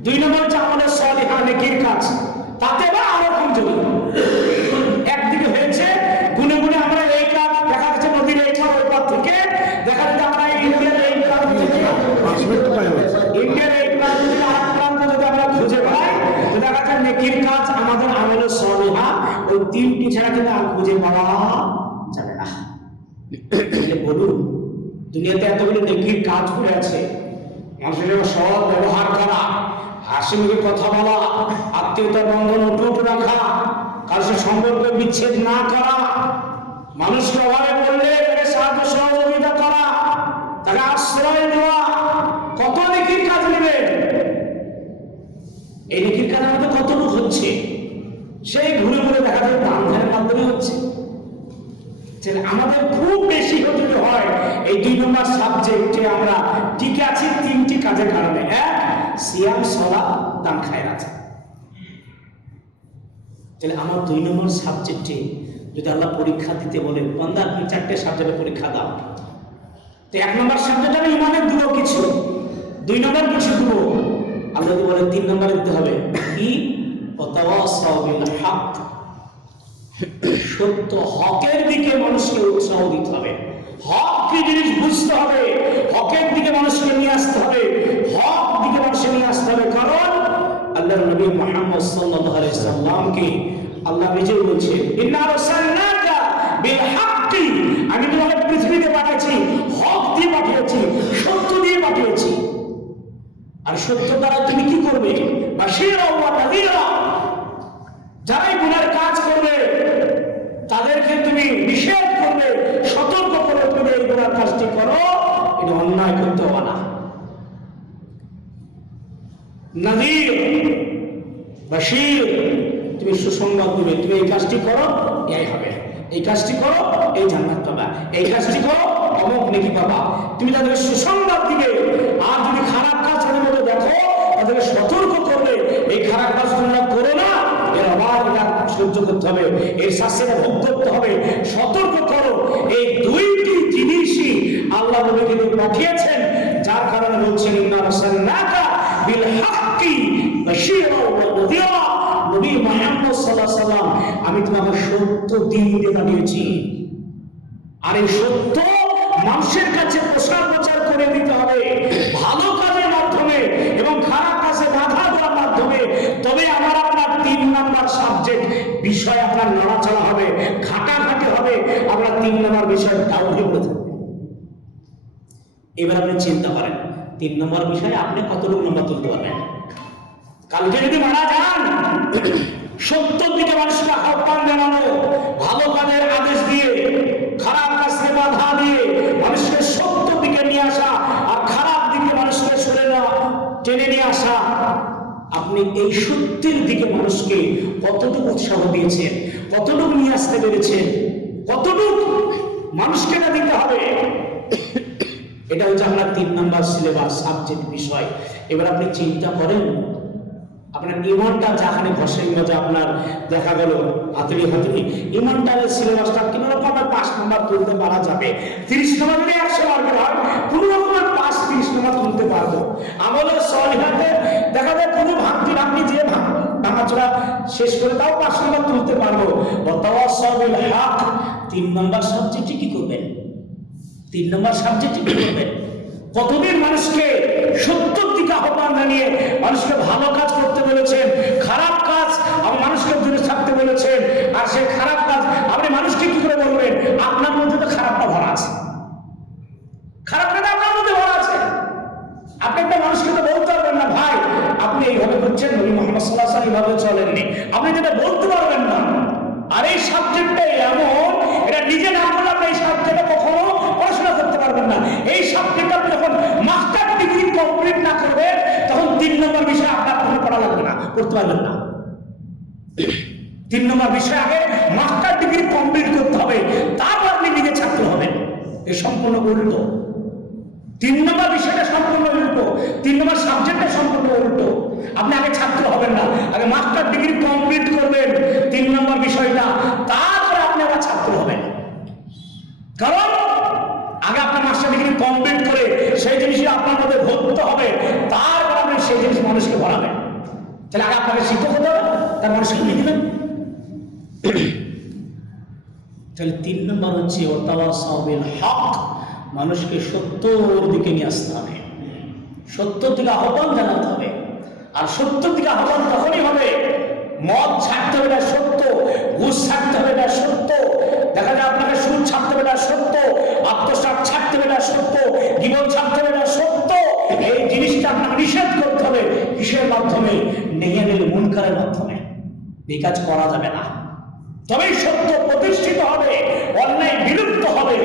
2 নম্বর হচ্ছে আমাদের সলিহা নেকির কাজ, তাতে বা আরো কমজোরি। একদিকে হয়েছে গুনে গুনে আমরা এই কাজ দেখা যাচ্ছে নদীর এই পার ওই পার থেকে দেখা যাচ্ছে আমরা ইন্ডিয়ার এই প্রান্ত থেকে ইন্ডিয়ার এই প্রান্ত থেকে আরেক প্রান্ত যদি আমরা খুঁজে পাই তো দেখা যাচ্ছে নেকির কাজ আমাদের আমলে সলিহা ওই 3টি ছাড়া কিন্তু আর খুঁজে পাওয়া যাবে না। বলুন দুনিয়াতে এতগুলো নেকির কাজ করে আছে, মানুষের সৎ ব্যবহার করা, হাসি মুখে কথা বলা, আত্মীয়তার বন্ধন অটুট রাখা, কারোর সাথে সম্পর্ক বিচ্ছেদ না করা, মানুষকে অভাবে পড়লে তাকে সাহায্য সহযোগিতা করা, তাকে আশ্রয় দেওয়া, কত নেকির কাজ নেবেন। এই নেকির কাজ আমাদের কতটুকু হচ্ছে সেই ঘুরে ঘুরে দেখা যায় দান ধ্যানের মাধ্যমে হচ্ছে। আমাদের খুব বেশি যদি হয় এই 2 নম্বর সাবজেক্টে আমরা টিকে আছি 3টি কাজের কারণে। 1 সিয়াম, সালাত, দান খায়রাত। তাহলে আমার 2 নম্বর সাবজেক্টে যদি আল্লাহ পরীক্ষা দিতে বলে বান্দা তুমি 4টে সাবজেক্টে পরীক্ষা দাও, তো 1 নম্বর সাবজেক্ট আমি ইমানের দিব কিছু, 2 নম্বর কিছু দিব, আল্লাহ যদি বলে 3 নম্বরে দিতে হবে কি ওয়াতাওয়াসাউ বিল হক, সত্য হকের দিকে মানুষকে উৎসাহ দিতে হবে, হক কি জিনিস বুঝতে হবে, হকের দিকে মানুষকে নিয়ে আসতে হবে, হক দিকে মানুষকে নিয়ে আসতে হবে। কারণ আল্লাহর নবী মুহাম্মদ সাল্লাল্লাহু আলাইহি সাল্লামকে আল্লাহ নিজেই বলছেন ইন্না আরসালনাকা বিল হাক্কি, আমি তোমাকে পৃথিবীতে পাঠিয়েছি হক দিয়ে পাঠিয়েছি, সত্য দিয়ে পাঠিয়েছি। আর সত্য দ্বারা তুমি কি করবে? বাশীরা ওয়া নাযীরা, যারাই গুনার কাজ করবে তাদেরকে তুমি নিষেধ করবে, সতর্ক করে তুমি এই গুনার কাজটি করো, এটা অন্যায় করতে হবে না। নাযীর বাশীর, তুমি সুসংবাদ দিবে, তুমি এই কাজটি করো এই হবে, এই কাজটি করো এই জান্নাত পাবা, এই কাজটি করো অমুক নেকি পাবা, তুমি তাদেরকে সুসংবাদ দিবে। আর যদি খারাপ কাজ তাদের মধ্যে দেখো তাদেরকে সতর্ক করবে, এই খারাপ কাজ তোমরা করো না, এর আবার এটা সহ্য করতে হবে, এর শাস্তিটা ভোগ করতে হবে, সতর্ক করো। এই 2টি জিনিসই আল্লাহ নবীকে পাঠিয়েছেন, যার কারণে বলছেন ইন্না আরসালনাকা বিল হাক্কি বাশীরা ওয়া নাযীরা, নবী মুহাম্মদ সাল্লাল্লাহু আলাইহি সাল্লাম আমি তোমাকে সত্য দিন দিয়ে পাঠিয়েছি। আর এই সত্য মানুষের কাছে প্রচার করে দিতে হবে ভালো কাজের মাধ্যমে এবং খারাপ কাজে বাধা দেওয়ার মাধ্যমে, তবে আমার আপনার 3 নম্বর সাবজেক্ট বিষয় আপনার নড়াচড়া হবে, ঘাটাঘাটি হবে, আপনার 3 নম্বর বিষয় ডাউন হয়ে পড়ে থাকবে। এবার আপনি চিন্তা করেন 3 নম্বর বিষয়ে আপনি কতটুকু নম্বর তুলতে পারবেন? কালকে যদি মারা যান, সত্যের দিকে মানুষকে আহ্বান জানানো, ভালো কাজের আদেশ দিয়ে খারাপ কাজকে বাধা দিয়ে মানুষকে সত্য দিকে নিয়ে আসা, আর খারাপ দিকে মানুষকে সরে নেওয়া, টেনে নিয়ে আসা, আপনি এই সত্যের দিকে মানুষকে কতটুকু উৎসাহ দিয়েছেন, কতটুকু নিয়ে আসতে পেরেছেন, কতটুকু মানুষকে না দিতে হবে, এটা হচ্ছে আপনার 3 নম্বর সিলেবাস সাবজেক্ট বিষয়। এবার আপনি চিন্তা করেন আপনার ইমানটা যেখানে ঘষের মধ্যে আপনার দেখা গেল হাতুড়ি ইমানটার সিলেবাসটা কিভাবে আপনার 5 নম্বর তুলতে পারা যাবে, 30 নম্বর যদি 100 মার্কের হয় কোন রকমের 30 নম্বর তুলতে পারবো। আমলের সলিহাতে দেখা যায় কোনো ভাঙতি যে ভাঙাচোরা শেষ করে তাও 5 নম্বর তুলতে পারবো। ওয়াতাওয়াসাউ বিল হক, 3 নম্বর সাবজেক্টে কি করবেন? 3 নম্বর সাবজেক্টে কি করবেন? কতদিন মানুষকে সত্যের দিকে আহ্বান জানিয়ে মানুষকে ভালো কাজ করতে বলেছেন, খারাপ কাজ আপনি মানুষকে দূরে থাকতে বলেছেন, আর সেই খারাপ কাজ আপনি মানুষকে কি করে বলবেন? আপনার মধ্যে তো খারাপটা ভরা আছে, খারাপটা আপনার মধ্যে ভরা আছে। আপনি একটা মানুষকে তো বলতে পারবেন না ভাই আপনি এইভাবে করছেন, নবী মুহাম্মদ সাল্লাল্লাহু আলাইহি ওয়াসাল্লাম এইভাবে চলেননি, আপনি যেটা বলতে পারবেন না। আর এই সাবজেক্টটাই এমন, এটা নিজে না করলে আপনি এই সাবজেক্টে কখনো পড়াশোনা করতে পারবেন না। এই সাবজেক্ট আপনি যখন মাস্টার ডিগ্রি কমপ্লিট না করবেন তখন 3 নম্বর বিষয় আপনার কোনো পড়া লাগবে না, পড়তে পারবেন না। 3 নম্বর বিষয় আগে মাস্টার ডিগ্রি কমপ্লিট করতে হবে, তারপর আপনি নিজে ছাত্র হবেন। এই সম্পূর্ণ উল্টো। 3 নম্বর বিষয়টা সম্পূর্ণ উল্টো, 3 নম্বর সাবজেক্টটা সম্পূর্ণ উল্টো। আপনি আগে ছাত্র হবেন না, আগে মাস্টার ডিগ্রি কমপ্লিট করবেন 3 নম্বর বিষয়টা, তারপরে আপনি আবার ছাত্র হবেন। কারণ আগে আপনার মাস্টার ডিগ্রি কমপ্লিট করে সেই জিনিসটা আপনার মধ্যে ভরতে হবে, তারপর আপনি সেই জিনিস মানুষকে ভরাবেন। তাহলে আগে আপনাকে শিক্ষক হতে হবে, তার মানুষকে নিয়ে দিবেন। তাহলে 3 নম্বর হচ্ছে ওয়াতাওয়াসাউ বিল হক, মানুষকে সত্যের দিকে নিয়ে আসতে হবে, সত্যের দিকে আহ্বান জানাতে হবে। আর সত্যের দিকে আহ্বান তখনই হবে, মদ ছাড়তে হবে না সত্য, ঘুষ ছাড়তে হবে না সত্য, দেখা যায় আপনাকে সুদ ছাড়তে হবে না সত্য, আত্মসাৎ ছাড়তে হবে না সত্য, জীবন ছাড়তে হবে না সত্য। এই জিনিসটা আপনাকে নিষেধ করতে হবে কিসের মাধ্যমে? নেহিয়ানিল মুনকারের মাধ্যমে। এই কাজ করা যাবে না, তবেই সত্য প্রতিষ্ঠিত হবে, অন্যায় বিলুপ্ত হবে।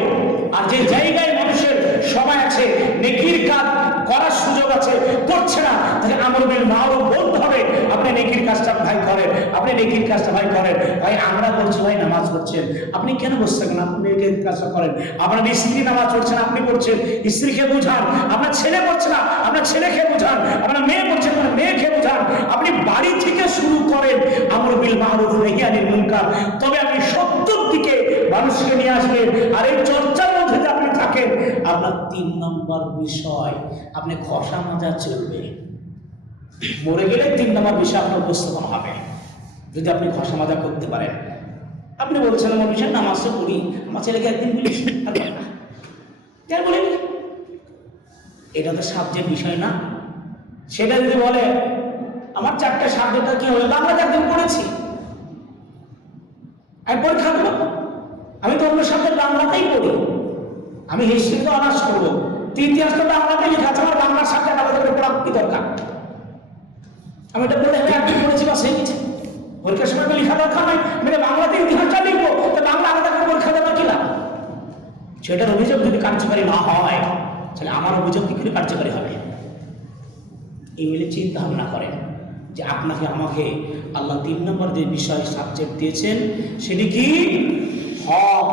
আর যে জায়গায় মানুষের সময় আছে, নেকির কাজ করার সুযোগ আছে, করছে না, তাহলে আমর বিল মারুফ বলতে হবে আপনি নেকির কাজটা ভাই করেন, আপনি নেকির কাজটা ভাই করেন। ভাই আমরা করছি, ভাই নামাজ পড়ছেন, আপনি কেন বসে থাকেন? আপনি নেকির কাজটা করেন। আপনার স্ত্রী নামাজ পড়ছেন, আপনি পড়ছেন, স্ত্রীকে বোঝান। আপনার ছেলে পড়ছে না, আপনার ছেলেকে বোঝান। আপনার মেয়ে পড়ছে, আপনার মেয়েকে বোঝান। আপনি বাড়ি থেকে শুরু করেন আমর বিল মারুফ নাহি আনিল মুনকার, তবে আপনি সত্যের দিকে মানুষকে নিয়ে আসবেন। আর এই চর্চার মধ্যে যে আপনি থাকেন, আপনার 3 নম্বর বিষয় আপনি ঘষা মাজা চলবে। মরে গেলে 3 নম্বর বিষয় আপনার উপস্থাপন হবে যদি আপনি ঘষা মাজা করতে পারেন। আপনি বলছেন আমার বিষয় নামাজ তো পড়ি, আমার ছেলেকে একদিন বলিস কেন বলেন, এটা তো সাবজেক্ট বিষয় না। সেটা যদি বলে আমার 4টে সাবজেক্টটা কি হলো, বাংলাতে একদিন পড়েছি, আমি পরীক্ষা দেবো, আমি তো অন্য সাবজেক্ট বাংলাতেই পড়ি, আমি হিস্ট্রিতে অনার্স করবো, ইতিহাস তো বাংলাতে লেখা আছে, আমার বাংলার সাবজেক্ট আলাদা করে পড়া কি দরকার? আমি এটা বলে আমি একদিন পড়েছি বা সেই কিছু পরীক্ষার সময় তো লেখা দরকার নয়, মানে বাংলাতে ইতিহাসটা লিখবো, তো বাংলা আলাদা করে পরীক্ষা দেবো কি লাভ? সেটার অভিযোগ যদি কার্যকারী না হয়, তাহলে আমার অভিযোগ কি করে কার্যকারী হবে? এই মিলে চিন্তা ভাবনা করেন যে আপনাকে আমাকে আল্লাহ 3 নম্বর যে বিষয় সাবজেক্ট দিয়েছেন সেটি কি হক।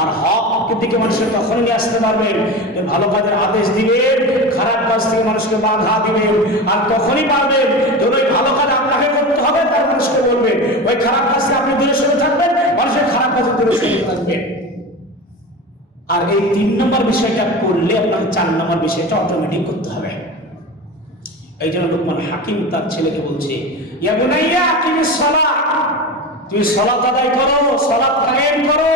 আর হকের দিকে মানুষের তখনই নিয়ে আসতে পারবেন যে ভালো কাজের আদেশ দিবেন, খারাপ কাজ থেকে মানুষকে বাধা দিবেন। আর তখনই পারবেন যখন ওই ভালো কাজ আপনাকে করতে হবে, তার মানুষকে বলবেন, ওই খারাপ কাজ থেকে আপনি দূরে সরে থাকবেন, মানুষের খারাপ কাজে দূরে সরে থাকবেন। আর এই 3 নম্বর বিষয়টা করলে আপনাকে 4 নম্বর বিষয়টা অটোমেটিক করতে হবে। এই জন্য লোকমান হাকিম তার ছেলেকে বলছে, ইয়া বুনাইয়া আকিমিস সালাহ, তুমি সালাত আদায় করো, সালাত কায়েম করো,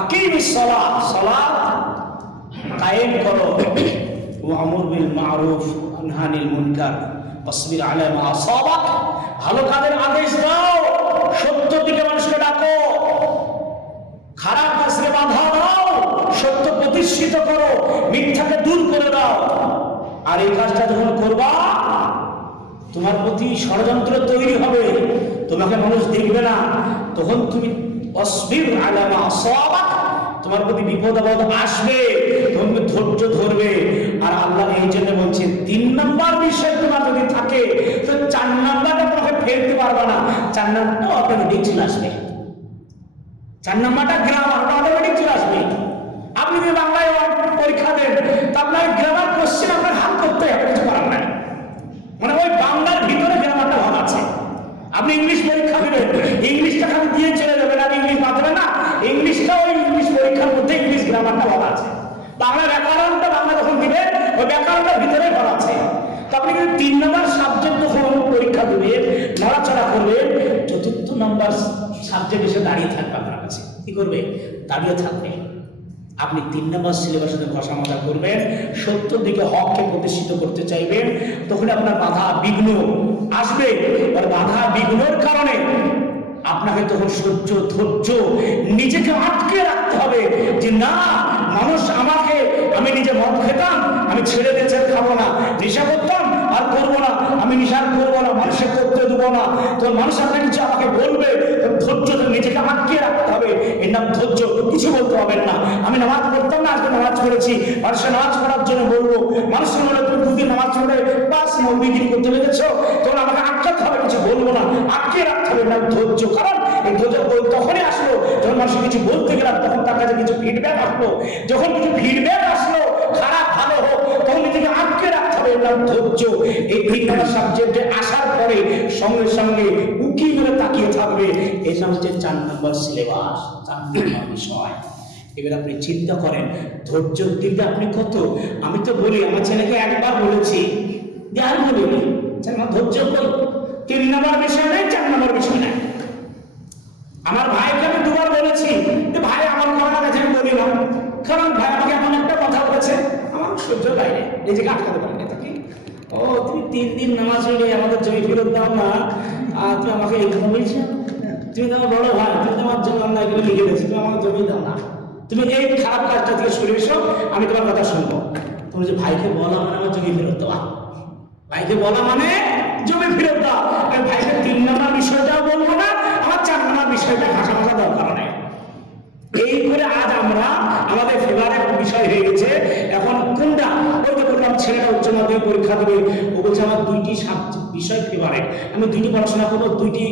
আকিমিস সালাহ, সালাত কায়েম করো, ওয়া আমর বিল মারুফ ওয়া নাহি আনিল মুনকার ওয়াসবির আলা মা আসাবাক, ভালো কাজের আদেশ দাও, সত্য দিকে মানুষকে ডাকো, খারাপ কাজকে বাধা দাও, সত্য প্রতিষ্ঠিত করো, মিথ্যাকে দূর করে দাও। আর এই কাজটা যখন করবা, তোমার প্রতি ষড়যন্ত্র তৈরি হবে, তোমাকে মানুষ দেখবে না, তখন তুমি অসবির আলা মা আসাবাক, তোমার প্রতি বিপদ আপদ আসবে, তুমি ধৈর্য ধরবে। আর আল্লাহ এই জন্য বলছে 3 নম্বর বিষয় তোমার যদি থাকে, তো 4 নম্বরটা তোমাকে ফেলতে পারবে না, 4 নম্বরটা অটোমেটিক চলে আসবে। 4 নম্বরটা গ্রামার অটোমেটিক চলে আসবে। আপনি যদি বাংলায় পরীক্ষা দেন, তা আপনার গ্রামার কোশ্চেন আপনার হাল করতে হবে, কিছু করার নাই, মানে ওই বাংলার ভিতরে গ্রামারটা ভাগ আছে। আপনি ইংলিশ পরীক্ষা দেবেন, ইংলিশটা খালি দিয়ে চলে যাবেন, আপনি ইংলিশ বাঁধবেন না, ইংলিশটা ওই ইংলিশ পরীক্ষার মধ্যে ইংলিশ গ্রামারটা ভাগ আছে। বাংলা ব্যাকরণটা বাংলা যখন দিবেন, ওই ব্যাকরণটার ভিতরে ভাগ আছে। তো আপনি কিন্তু 3 নম্বর সাবজেক্ট যখন পরীক্ষা দেবেন, নড়াচড়া করবেন, 4র্থ নম্বর সাবজেক্ট এসে দাঁড়িয়ে থাকবে আপনার কাছে, কি করবে? দাঁড়িয়ে থাকবে। আপনি 3 নম্বর সিলেবাসে ঘষা মাজা করবেন, সত্যর দিকে হককে প্রতিষ্ঠিত করতে চাইবেন, তখন আপনার বাধা বিঘ্ন আসবে। আর বাধা বিঘ্নের কারণে আপনাকে তখন সহ্য ধৈর্য নিজেকে আটকে রাখতে হবে যে না, মানুষ আমাকে, আমি নিজে মদ খেতাম, আমি ছেড়ে দিয়েছে খাবো না, নেশা করতাম আর করবো না, আমি নেশা করবো না, মানুষের করতে দেবো না, তো মানুষ আপনাকে কিছু আমাকে বলবে, ধৈর্য নিজেকে আটকে রাখতে হবে। এর নাম ধৈর্য। কিছু বলতে হবেন না, আমি নামাজ পড়তাম না, আজকে নামাজ পড়েছি, মানুষের নামাজ পড়ার জন্য বলবো, মানুষের মনে তুমি 2 দিন নামাজ পড়ে বাস বিক্রি করতে লেগেছ, তখন আমাকে আটকাতে হবে, কিছু বলবো না, আটকে রাখতে হবে। নাম ধৈর্য। কারণ এই ধৈর্য তখনই আসলো যখন মানুষ কিছু বলতে গেলাম, তখন তার কাছে কিছু ফিডব্যাক আসলো, যখন কিছু ফিডব্যাক আসলো, খারাপ ভালো হোক, তখন নিজেকে আটকে রাখতে হবে। নাম ধৈর্য। এই 3 নম্বর সাবজেক্টে আসার পরে সঙ্গে সঙ্গে উকি মেরে তাকিয়ে থাকবে, এই নাম হচ্ছে 4 নম্বর সিলেবাস, 4 নম্বর বিষয়। এবার আপনি চিন্তা করেন ধৈর্য দিতে আপনি কত। আমি তো বলি, আমার ছেলেকে একবার বলেছি, আর বলিনি, ধৈর্য কই, 3 নম্বর বিষয় নেই, 4 নম্বর বিষয় নেই। আমার ভাইকে আমি 2বার বলেছি যে ভাই আমার কথা কাছে আমি বলি না, কারণ ভাই আমাকে এমন একটা কথা বলেছে আমার সহ্য বাইরে, নিজেকে আটকাতে পারি না। কি ও তুমি 3 দিন নামাজ পড়ে আমাদের জমি ফেরত দাও না, আর তুমি আমাকে এই কথা বলছো, তুমি তো আমার বড় ভাই, তুমি তো আমার জন্য আমরা এগুলো লিখে দিয়েছি, তুমি আমাকে জমি দাও না, তুমি এই খারাপ কাজটা থেকে সরে এসো, আমি তোমার কথা শুনবো। তুমি যে ভাইকে বলা মানে আমার জমি ফেরত দেওয়া, ভাইকে বলা মানে জমি ফেরত দাও। ভাইকে 3 নম্বর বিষয়টাও বলবো না, আমার 4 নম্বর বিষয়টা ভাষা ভাষা দরকার নেই। এই করে আজ আমরা আমাদের ফেভারেট বিষয় হয়ে গেছে। এখন কোনটা, ওই যে বললাম ছেলেটা উচ্চ মাধ্যমিক পরীক্ষা দেবে, ও বলছে আমার 2টি বিষয় ফেভারেট, আমি 2টি পড়াশোনা করবো, 2টি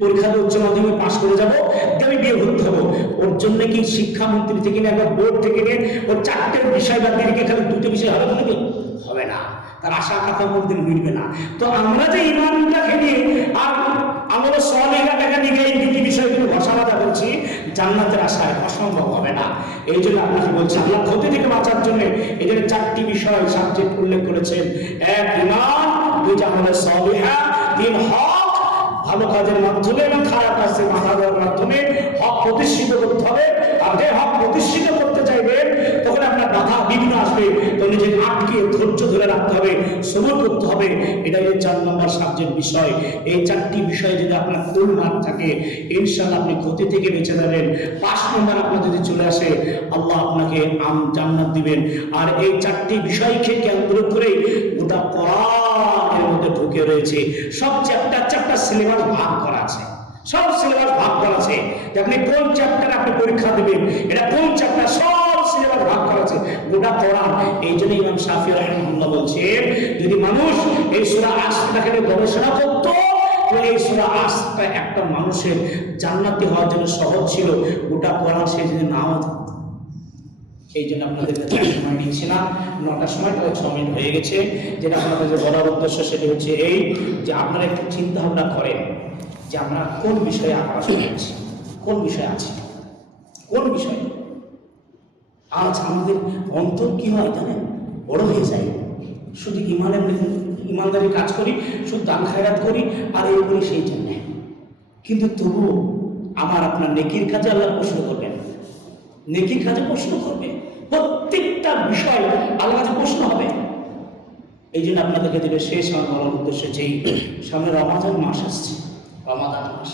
পরীক্ষা দিয়ে উচ্চ মাধ্যমিক পাশ করে যাবো, আমি বিয়ে করতে হবো। ওর জন্য কি শিক্ষামন্ত্রী থেকে নিয়ে একবার বোর্ড থেকে নিয়ে ওর 4টে বিষয় বা দিদিকে খালি 2টে বিষয় হবে নাকি? হবে না, তার আশা আকাঙ্ক্ষা কোনদিন মিটবে না। তো আমরা যে ইমানটাকে নিয়ে আর আমাদের সলিহাটাকে নিয়ে এই দুটি বিষয়গুলো ঘষাবাজা করছি, জান্নাতের আশায় অসম্ভব হবে না। এই জন্য আপনাকে বলছি, আল্লাহ ক্ষতি থেকে বাঁচার জন্য এই জন্য 4টি বিষয় সাবজেক্ট উল্লেখ করেছেন। 1 ঈমান, 2 আমাদের সলিহা, 3 হক, ভালো কাজের মাধ্যমে এবং খারাপ কাজের বাধা দেওয়ার মাধ্যমে হক প্রতিষ্ঠিত করতে হবে। আর যে হক প্রতিষ্ঠিত করতে চাইবেন তখন আপনার বাধা বিঘ্ন আসবে, তো নিজেকে আটকে ধৈর্য ধরে রাখতে হবে, সবর করতে হবে। এটাই 4 নম্বর সাবজেক্ট বিষয়। এই 4টি বিষয় যদি আপনার ফুল মার্ক থাকে, ইনশাআল্লাহ আপনি ক্ষতি থেকে বেঁচে যাবেন। 5 নম্বর আপনার যদি চলে আসে, আল্লাহ আপনাকে জান্নাত দিবেন। আর এই 4টি বিষয়কে কেন্দ্র করে গোটা কোরআনের মধ্যে ঢুকে রয়েছে। সব চ্যাপ্টার সিলেবাস ভাগ করা আছে, সব সিলেবাস ভাগ করা আছে যে আপনি কোন চ্যাপ্টার আপনি পরীক্ষা দেবেন, এটা কোন চ্যাপ্টার, সব সিলেবাস ভাগ করা আছে গোটা কোরআন। এই জন্য ইমাম শাফি রাহিমাহুল্লাহ বলছেন, যদি মানুষ এই সূরা আসরটাকে গবেষণা করত, তো এই সূরা আসরটা একটা মানুষের জান্নাতি হওয়ার জন্য সহজ ছিল, গোটা কোরআন সে যদি নাও জানতো। এই জন্য আপনাদের কাছে সময় নিচ্ছি না, 9টার সময় প্রায় 6 মিনিট হয়ে গেছে। যেটা আপনাদের যে বলার উদ্দেশ্য সেটা হচ্ছে এই যে আপনারা একটু চিন্তা ভাবনা করেন যে আমরা কোন বিষয়ে পড়াশোনা করছি, কোন বিষয় আছে, কোন বিষয়। আজ আমাদের অন্তর কি হয় জানেন, বড় হয়ে যায়। শুধু ইমানদারি কাজ করি, শুধু দান খায়রাত করি আর এই করি সেই জন্য। কিন্তু তবুও আমার আপনার নেকির কাজে আল্লাহ প্রশ্ন করবেন, নেকির কাজে প্রশ্ন করবে, প্রত্যেকটা বিষয় আল্লাহ কাছে প্রশ্ন হবে। এই জন্য আপনাদেরকে দেবে শেষ আমার বলার উদ্দেশ্য যেই সামনে রমাদান মাস আসছে, রমাদান মাস।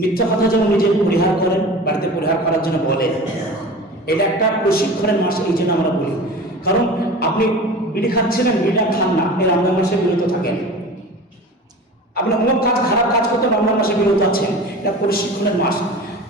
মিথ্যা কথা যেমন নিজে পরিহার করেন, বাড়িতে পরিহার করার জন্য বলেন, এটা একটা প্রশিক্ষণের মাস। এই জন্য আমরা বলি, কারণ আপনি বিড়ি খাচ্ছিলেন, বিড়িটা খান না, এই রমজান মাসে বিরত থাকেন। আপনি অনেক কাজ, খারাপ কাজ করতে রমজান মাসে বিরত আছেন, এটা প্রশিক্ষণের মাস।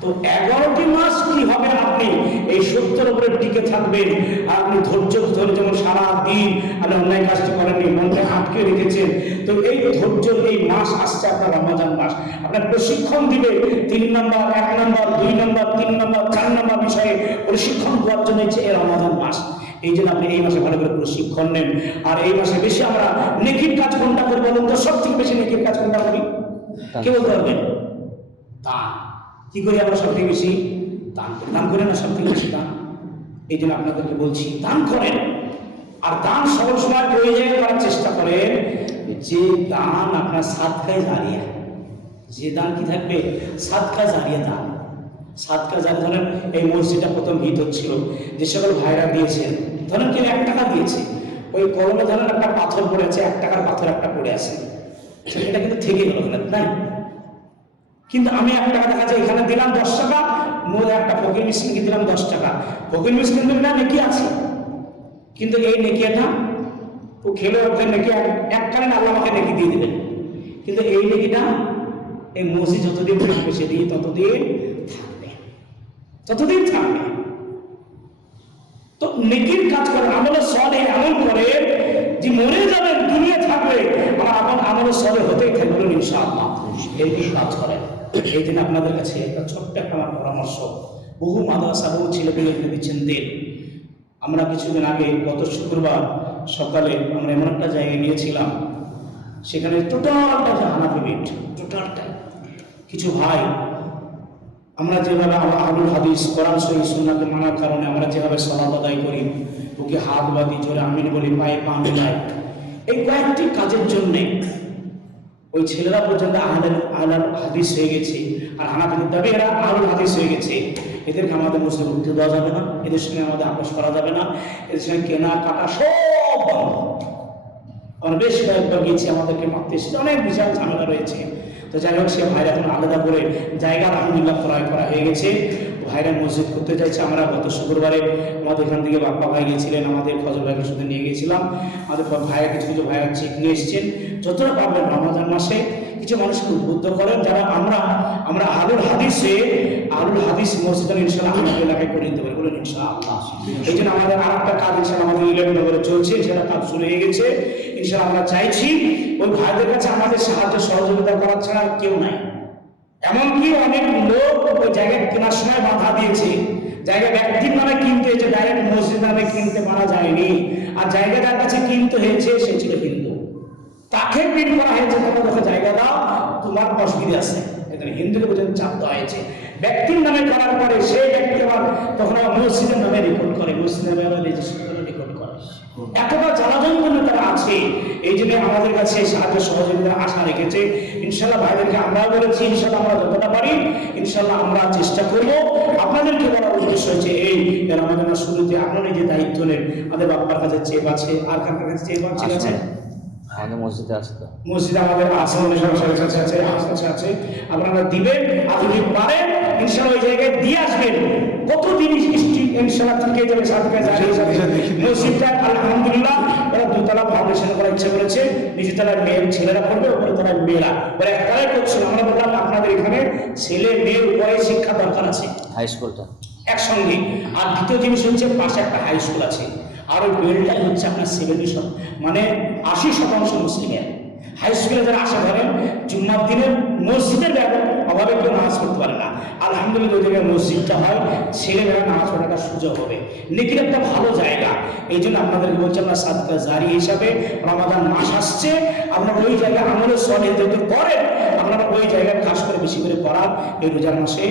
তো 11টি মাস কি হবে, আপনি এই সত্যের উপরে টিকে থাকবেন। আর আপনি ধৈর্য ধরে, যেমন সারা দিন আপনি অন্যায় কাজটি করেননি, মনকে আটকে রেখেছেন, তো এই ধৈর্য এই মাস আসছে আপনার রমজান মাস। আপনার প্রশিক্ষণ দিবে 3 নম্বর, 1 নম্বর, 2 নম্বর, 3 নম্বর, 4 নম্বর বিষয়ে প্রশিক্ষণ দেওয়ার জন্য হচ্ছে এই রমজান মাস। এই জন্য আপনি এই মাসে ভালো করে প্রশিক্ষণ নেন। আর এই মাসে বেশি আমরা নেকির কাজ কোনটা করি বলুন তো? সব থেকে বেশি নেকির কাজ কোনটা করি? কে বলতে পারবেন? দান। কি করি আমরা সব থেকে বেশি? দান করি। দান করেন না সব থেকে বেশি দান? এই জন্য আপনাদেরকে বলছি, দান করেন। আর দান সব সময় ওই জায়গায় করার চেষ্টা করেন যে দান আপনার সাদকায়ে জারিয়া। যে দান কি থাকবে? সাদকায়ে জারিয়া দান। সাদকা জারিয়া, ধরেন এই মসজিদটা প্রথম ভিত হচ্ছিল, যে সকল ভাইরা দিয়েছেন, ধরেন কেউ 1 টাকা দিয়েছে, ওই কলমে ধরেন একটা পাথর পড়ে আছে, 1 টাকার পাথর একটা পড়ে আছে, এটা কিন্তু থেকে গেল না। কিন্তু আমি 1 টাকা দেখা যায় এখানে দিলাম 10 টাকা, মোর একটা ফকির মিসকিনকে দিলাম 10 টাকা। ফকির মিসকিন না নেকি আছে, কিন্তু এই নেকিটা ও খেলে ওকে নেকি এককালীন আল্লাহ আমাকে নেকি দিয়ে দিবেন। কিন্তু এই নেকিটা এই মসজিদ যতদিন থাকবে সেদিন ততদিন থাকবে। তো নেকির কাজ করে, আমলে সলে এমন করে যে মরে যাবেন, দুনিয়া থাকবে, আমার আমলে সলে হতেই থাকবে ইনশাআল্লাহ। এই কাজ করেন। এই দিন আপনাদের কাছে একটা ছোট্ট একটা আমার পরামর্শ, বহু মাদ্রাসা, বহু ছেলেপেলেকে দিচ্ছেন দিন। আমরা কিছুদিন আগে গত শুক্রবার সকালে আমরা এমন একটা জায়গায় গিয়েছিলাম, সেখানে টোটালটা হানাফি বেড, টোটালটা। কিছু ভাই, আমরা যেভাবে আহলুল হাদিস, কোরআন সহিহ সুন্নাহকে মানার কারণে আমরা যেভাবে সালাত আদায় করি, ওকে হাত বাঁধি, জোরে আমিন বলি, পায়ে পা মেলাই, এই কয়েকটি কাজের জন্যে ওই ছেলেরা পর্যন্ত আহলুল হাদিস হয়ে গেছে। আর হানাফিদের দাবি এরা আহলুল হাদিস হয়ে গেছে। এদেরকে আমাদের মসজিদে উঠতে দেওয়া যাবে না, এদের সঙ্গে আমাদের আপোষ করা যাবে না, এদের সঙ্গে কেনা কাটা সব বন্ধ। আমরা বেশ কয়েকবার গিয়েছি, আমাদেরকে মারতে এসেছে, অনেক বিশাল ঝামেলা রয়েছে। তো যাই হোক, সে ভাইরা এখন আলাদা করে জায়গা আলহামদুলিল্লাহ ক্রয় করা হয়ে গেছে, ভাইরা মসজিদ করতে চাইছে। আমরা গত শুক্রবারে আমাদের এখান থেকে বাপ্পা ভাই গিয়েছিলেন, আমাদের ফজল ভাইকে শুধু নিয়ে গিয়েছিলাম। আমাদের ভাইরা কিছু ভাইরা চেক নিয়ে এসছেন। যতটা পারবেন রমজান মাসে কিছু মানুষকে উদ্বুদ্ধ করেন, যারা আমরা আহলুল হাদিস মসজিদ ইনশাআল্লাহ আমাদের এলাকায় করে দিতে পারি, বলুন ইনশাআল্লাহ। এই জন্য আমাদের আর একটা কাজ ইনশাআল্লাহ আমাদের ইলেভেনগরে চলছে, সেটা কাজ শুরু হয়ে গেছে। ইনশাআল্লাহ আমরা চাইছি ওই ভাইদের কাছে আমাদের সাহায্য সহযোগিতা করার ছাড়া কেউ নাই। এমনকি অনেক লোক ওই জায়গা কেনার সময় বাধা দিয়েছে, জায়গা ব্যক্তির নামে কিনতে, যে ডাইরেক্ট মসজিদ দামে কিনতে পারা যায়নি, আর জায়গা যার কাছে কিনতে হয়েছে সে ছিল হিন্দু, তাকে প্রিন্ট করা হয়েছে তোমার যখন জায়গা দাও তোমার অসুবিধা আছে, এখানে হিন্দুকে পর্যন্ত চাপ দেওয়া হয়েছে। ব্যক্তির নামে করার পরে সেই ব্যক্তি আবার তখন আবার মসজিদের নামে রেকর্ড করে, মসজিদের নামে রেজিস্ট্রেশন করে রেকর্ড করে। এতটা জ্বালাযন্ত্রণা তারা আছে, এই জন্য আমাদের কাছে সাহায্য সহযোগিতার আশা রেখেছে। ইনশাল্লাহ ভাইদেরকে আমরাও বলেছি, ইনশাল্লাহ আমরা যতটা পারি ইনশাল্লাহ আমরা চেষ্টা করব। আপনাদেরকে বলার উদ্দেশ্য হচ্ছে এই আমাদের শুরুতে আপনারা যে দায়িত্ব নেন, আমাদের বাপ্পার কাছে চেপ আছে, আর কার কাছে চেপ আছে? আমাদের মসজিদে আছে, তো মসজিদে আমাদের আছে, আছে, আপনারা দিবেন। আর যদি পারেন ইনশাআল্লাহ ওই জায়গায় দিয়ে আসবেন, কত জিনিস ইনশাআল্লাহ থেকে যাবে। মসজিদটা আলহামদুলিল্লাহ ওরা দুতলা ফাউন্ডেশন করার ইচ্ছা করেছে, নিচু তলায় মেয়ে ছেলেরা করবে, উপরে তলায় মেয়েরা, ওরা একতলায় করছিল। আমরা বললাম আপনাদের এখানে ছেলে মেয়ের উপরে শিক্ষা দরকার আছে, হাই স্কুলটা একসঙ্গে। আর দ্বিতীয় জিনিস হচ্ছে পাশে একটা হাই স্কুল আছে, আর ওই বিলটাই হচ্ছে আপনার 70 মানে 80% মুসলিমের। হাই স্কুলে যারা আসে ধরেন জুম্মার দিনের মসজিদের অভাবে কেউ নামাজ পড়তে পারে না, আলহামদুলিল্লাহ ওই জায়গায় মসজিদটা হয়, ছেলেমেয়েরা নামাজ পড়াটা সুযোগ হবে, নেকির একটা ভালো জায়গা। এই জন্য আপনাদেরকে বলছি আমরা সাদকা জারি হিসাবে, রমাদান মাস আসছে, আপনারা ওই জায়গায় আমলের সলিহ যেহেতু করেন, আপনারা ওই জায়গায় খাস করে বেশি করে করার এই রোজার মাসে।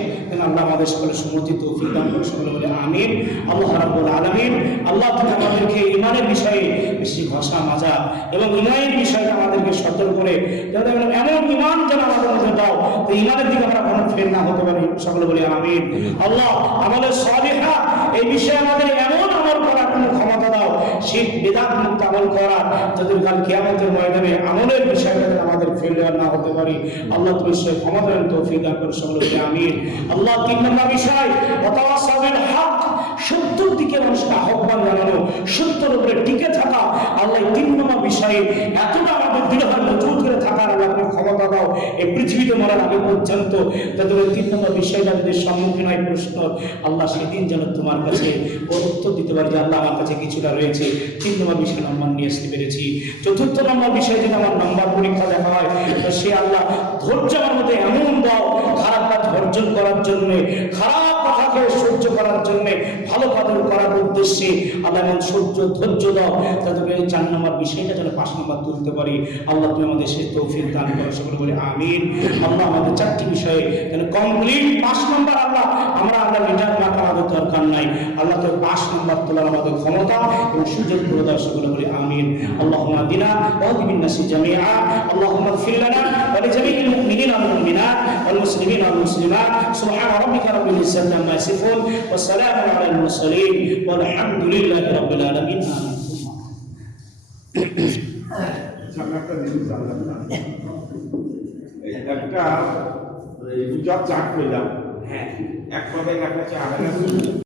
আল্লাহ আমাদের সকলে সমর্থ তৌফিক দান করে, সকলে বলে আমিন। আল্লাহ রাব্বুল আলামিন আল্লাহ তুমি আমাদেরকে ইমানের বিষয়ে বেশি ঘষা মাজা এবং ইমানের বিষয়ে আমাদেরকে সতর্ক করে এমন ইমান যেন আমাদের মধ্যে দাও, তো ইমানের দিকে আমরা কোনো ফের না হতে পারি, সকলে বলে আমিন। আল্লাহ আমাদের সলিহা এই বিষয়ে আমাদের এমন আমল করার কোনো ক্ষমতা দাও, সেই বিদআত মুক্ত আমল করা, যাতে কাল কিয়ামতের ময়দানে আমলের বিষয়টা আমাদের ফেল না হতে পারি। আল্লাহ তুমি সেই ক্ষমতা দেন, তৌফিক দান করে, সকলে বলে আমিন। আল্লাহ 3 নম্বর বিষয় ওয়াতাওয়াসাউ বিল হক, সত্যের দিকে মানুষকে আহ্বান জানানো, সত্যের উপরে টিকে থাকা। আল্লাহ 3 নম্বর বিষয়ে এতটা আমাদের দৃঢ়ভাবে মজবুত করে থাকার আল্লাহ তুমি ক্ষমতা দাও এই পৃথিবীতে মরার আগে পর্যন্ত, যাতে 3 নম্বর বিষয়টা যদি সম্মুখীন হয় প্রশ্ন, আল্লাহ সেদিন যেন তোমার কাছে উত্তর দিতে পারি যে আল্লাহ আমার কাছে কিছুটা রয়েছে। 3 নম্বর বিষয় নম্বর নিয়ে আসতে পেরেছি। 4th নম্বর বিষয় যদি আমার নম্বর পরীক্ষা দেখা হয়, তো সে আল্লাহ ধৈর্য আমার মধ্যে এমন দাও, খারাপ কাজ অর্জন করার জন্য, খারাপ কথাকে সহ্য করার জন্য, ভালো কাজ করার উদ্দেশ্যে আল্লাহ এমন ধৈর্য দাও, যাতে 4 নম্বর বিষয়টা যেন 5 নম্বর তুলতে পারি। আল্লাহ তুমি আমাদের সেই তৌফিক দান করো, সকলে বলে আমিন। আল্লাহ আমাদের 4টি বিষয়ে যেন কমপ্লিট 5 নম্বর আল্লাহ আমরা রিটার্ন না করার দরকার নাই, আল্লাহ তো 5 নম্বর তোলার আমাদের ক্ষমতা এবং সুযোগ করে দাও, সকলে বলে আমিন। আল্লাহুম্মা দিনা ওয়া দিবিন নাসি জামিআ, আল্লাহুম্মা ইগফির লানা ওয়া লিজামিল মুমিনিনা ওয়াল মুমিনাত ওয়াল মুসলিমিনা ওয়াল মুসলিমাত, সুবহানা রাব্বিকা রাব্বিল ইজ্জাতি আম্মা ইয়াসিফুন ওয়া সালামুন আলাল মুরসালিন ওয়ালহামদুলিল্লাহি রাব্বিল আলামিন। একটা জিনিস জানলাম না, একটা গুজব চাট পেলাম, হ্যাঁ এক কথায় লেখা আছে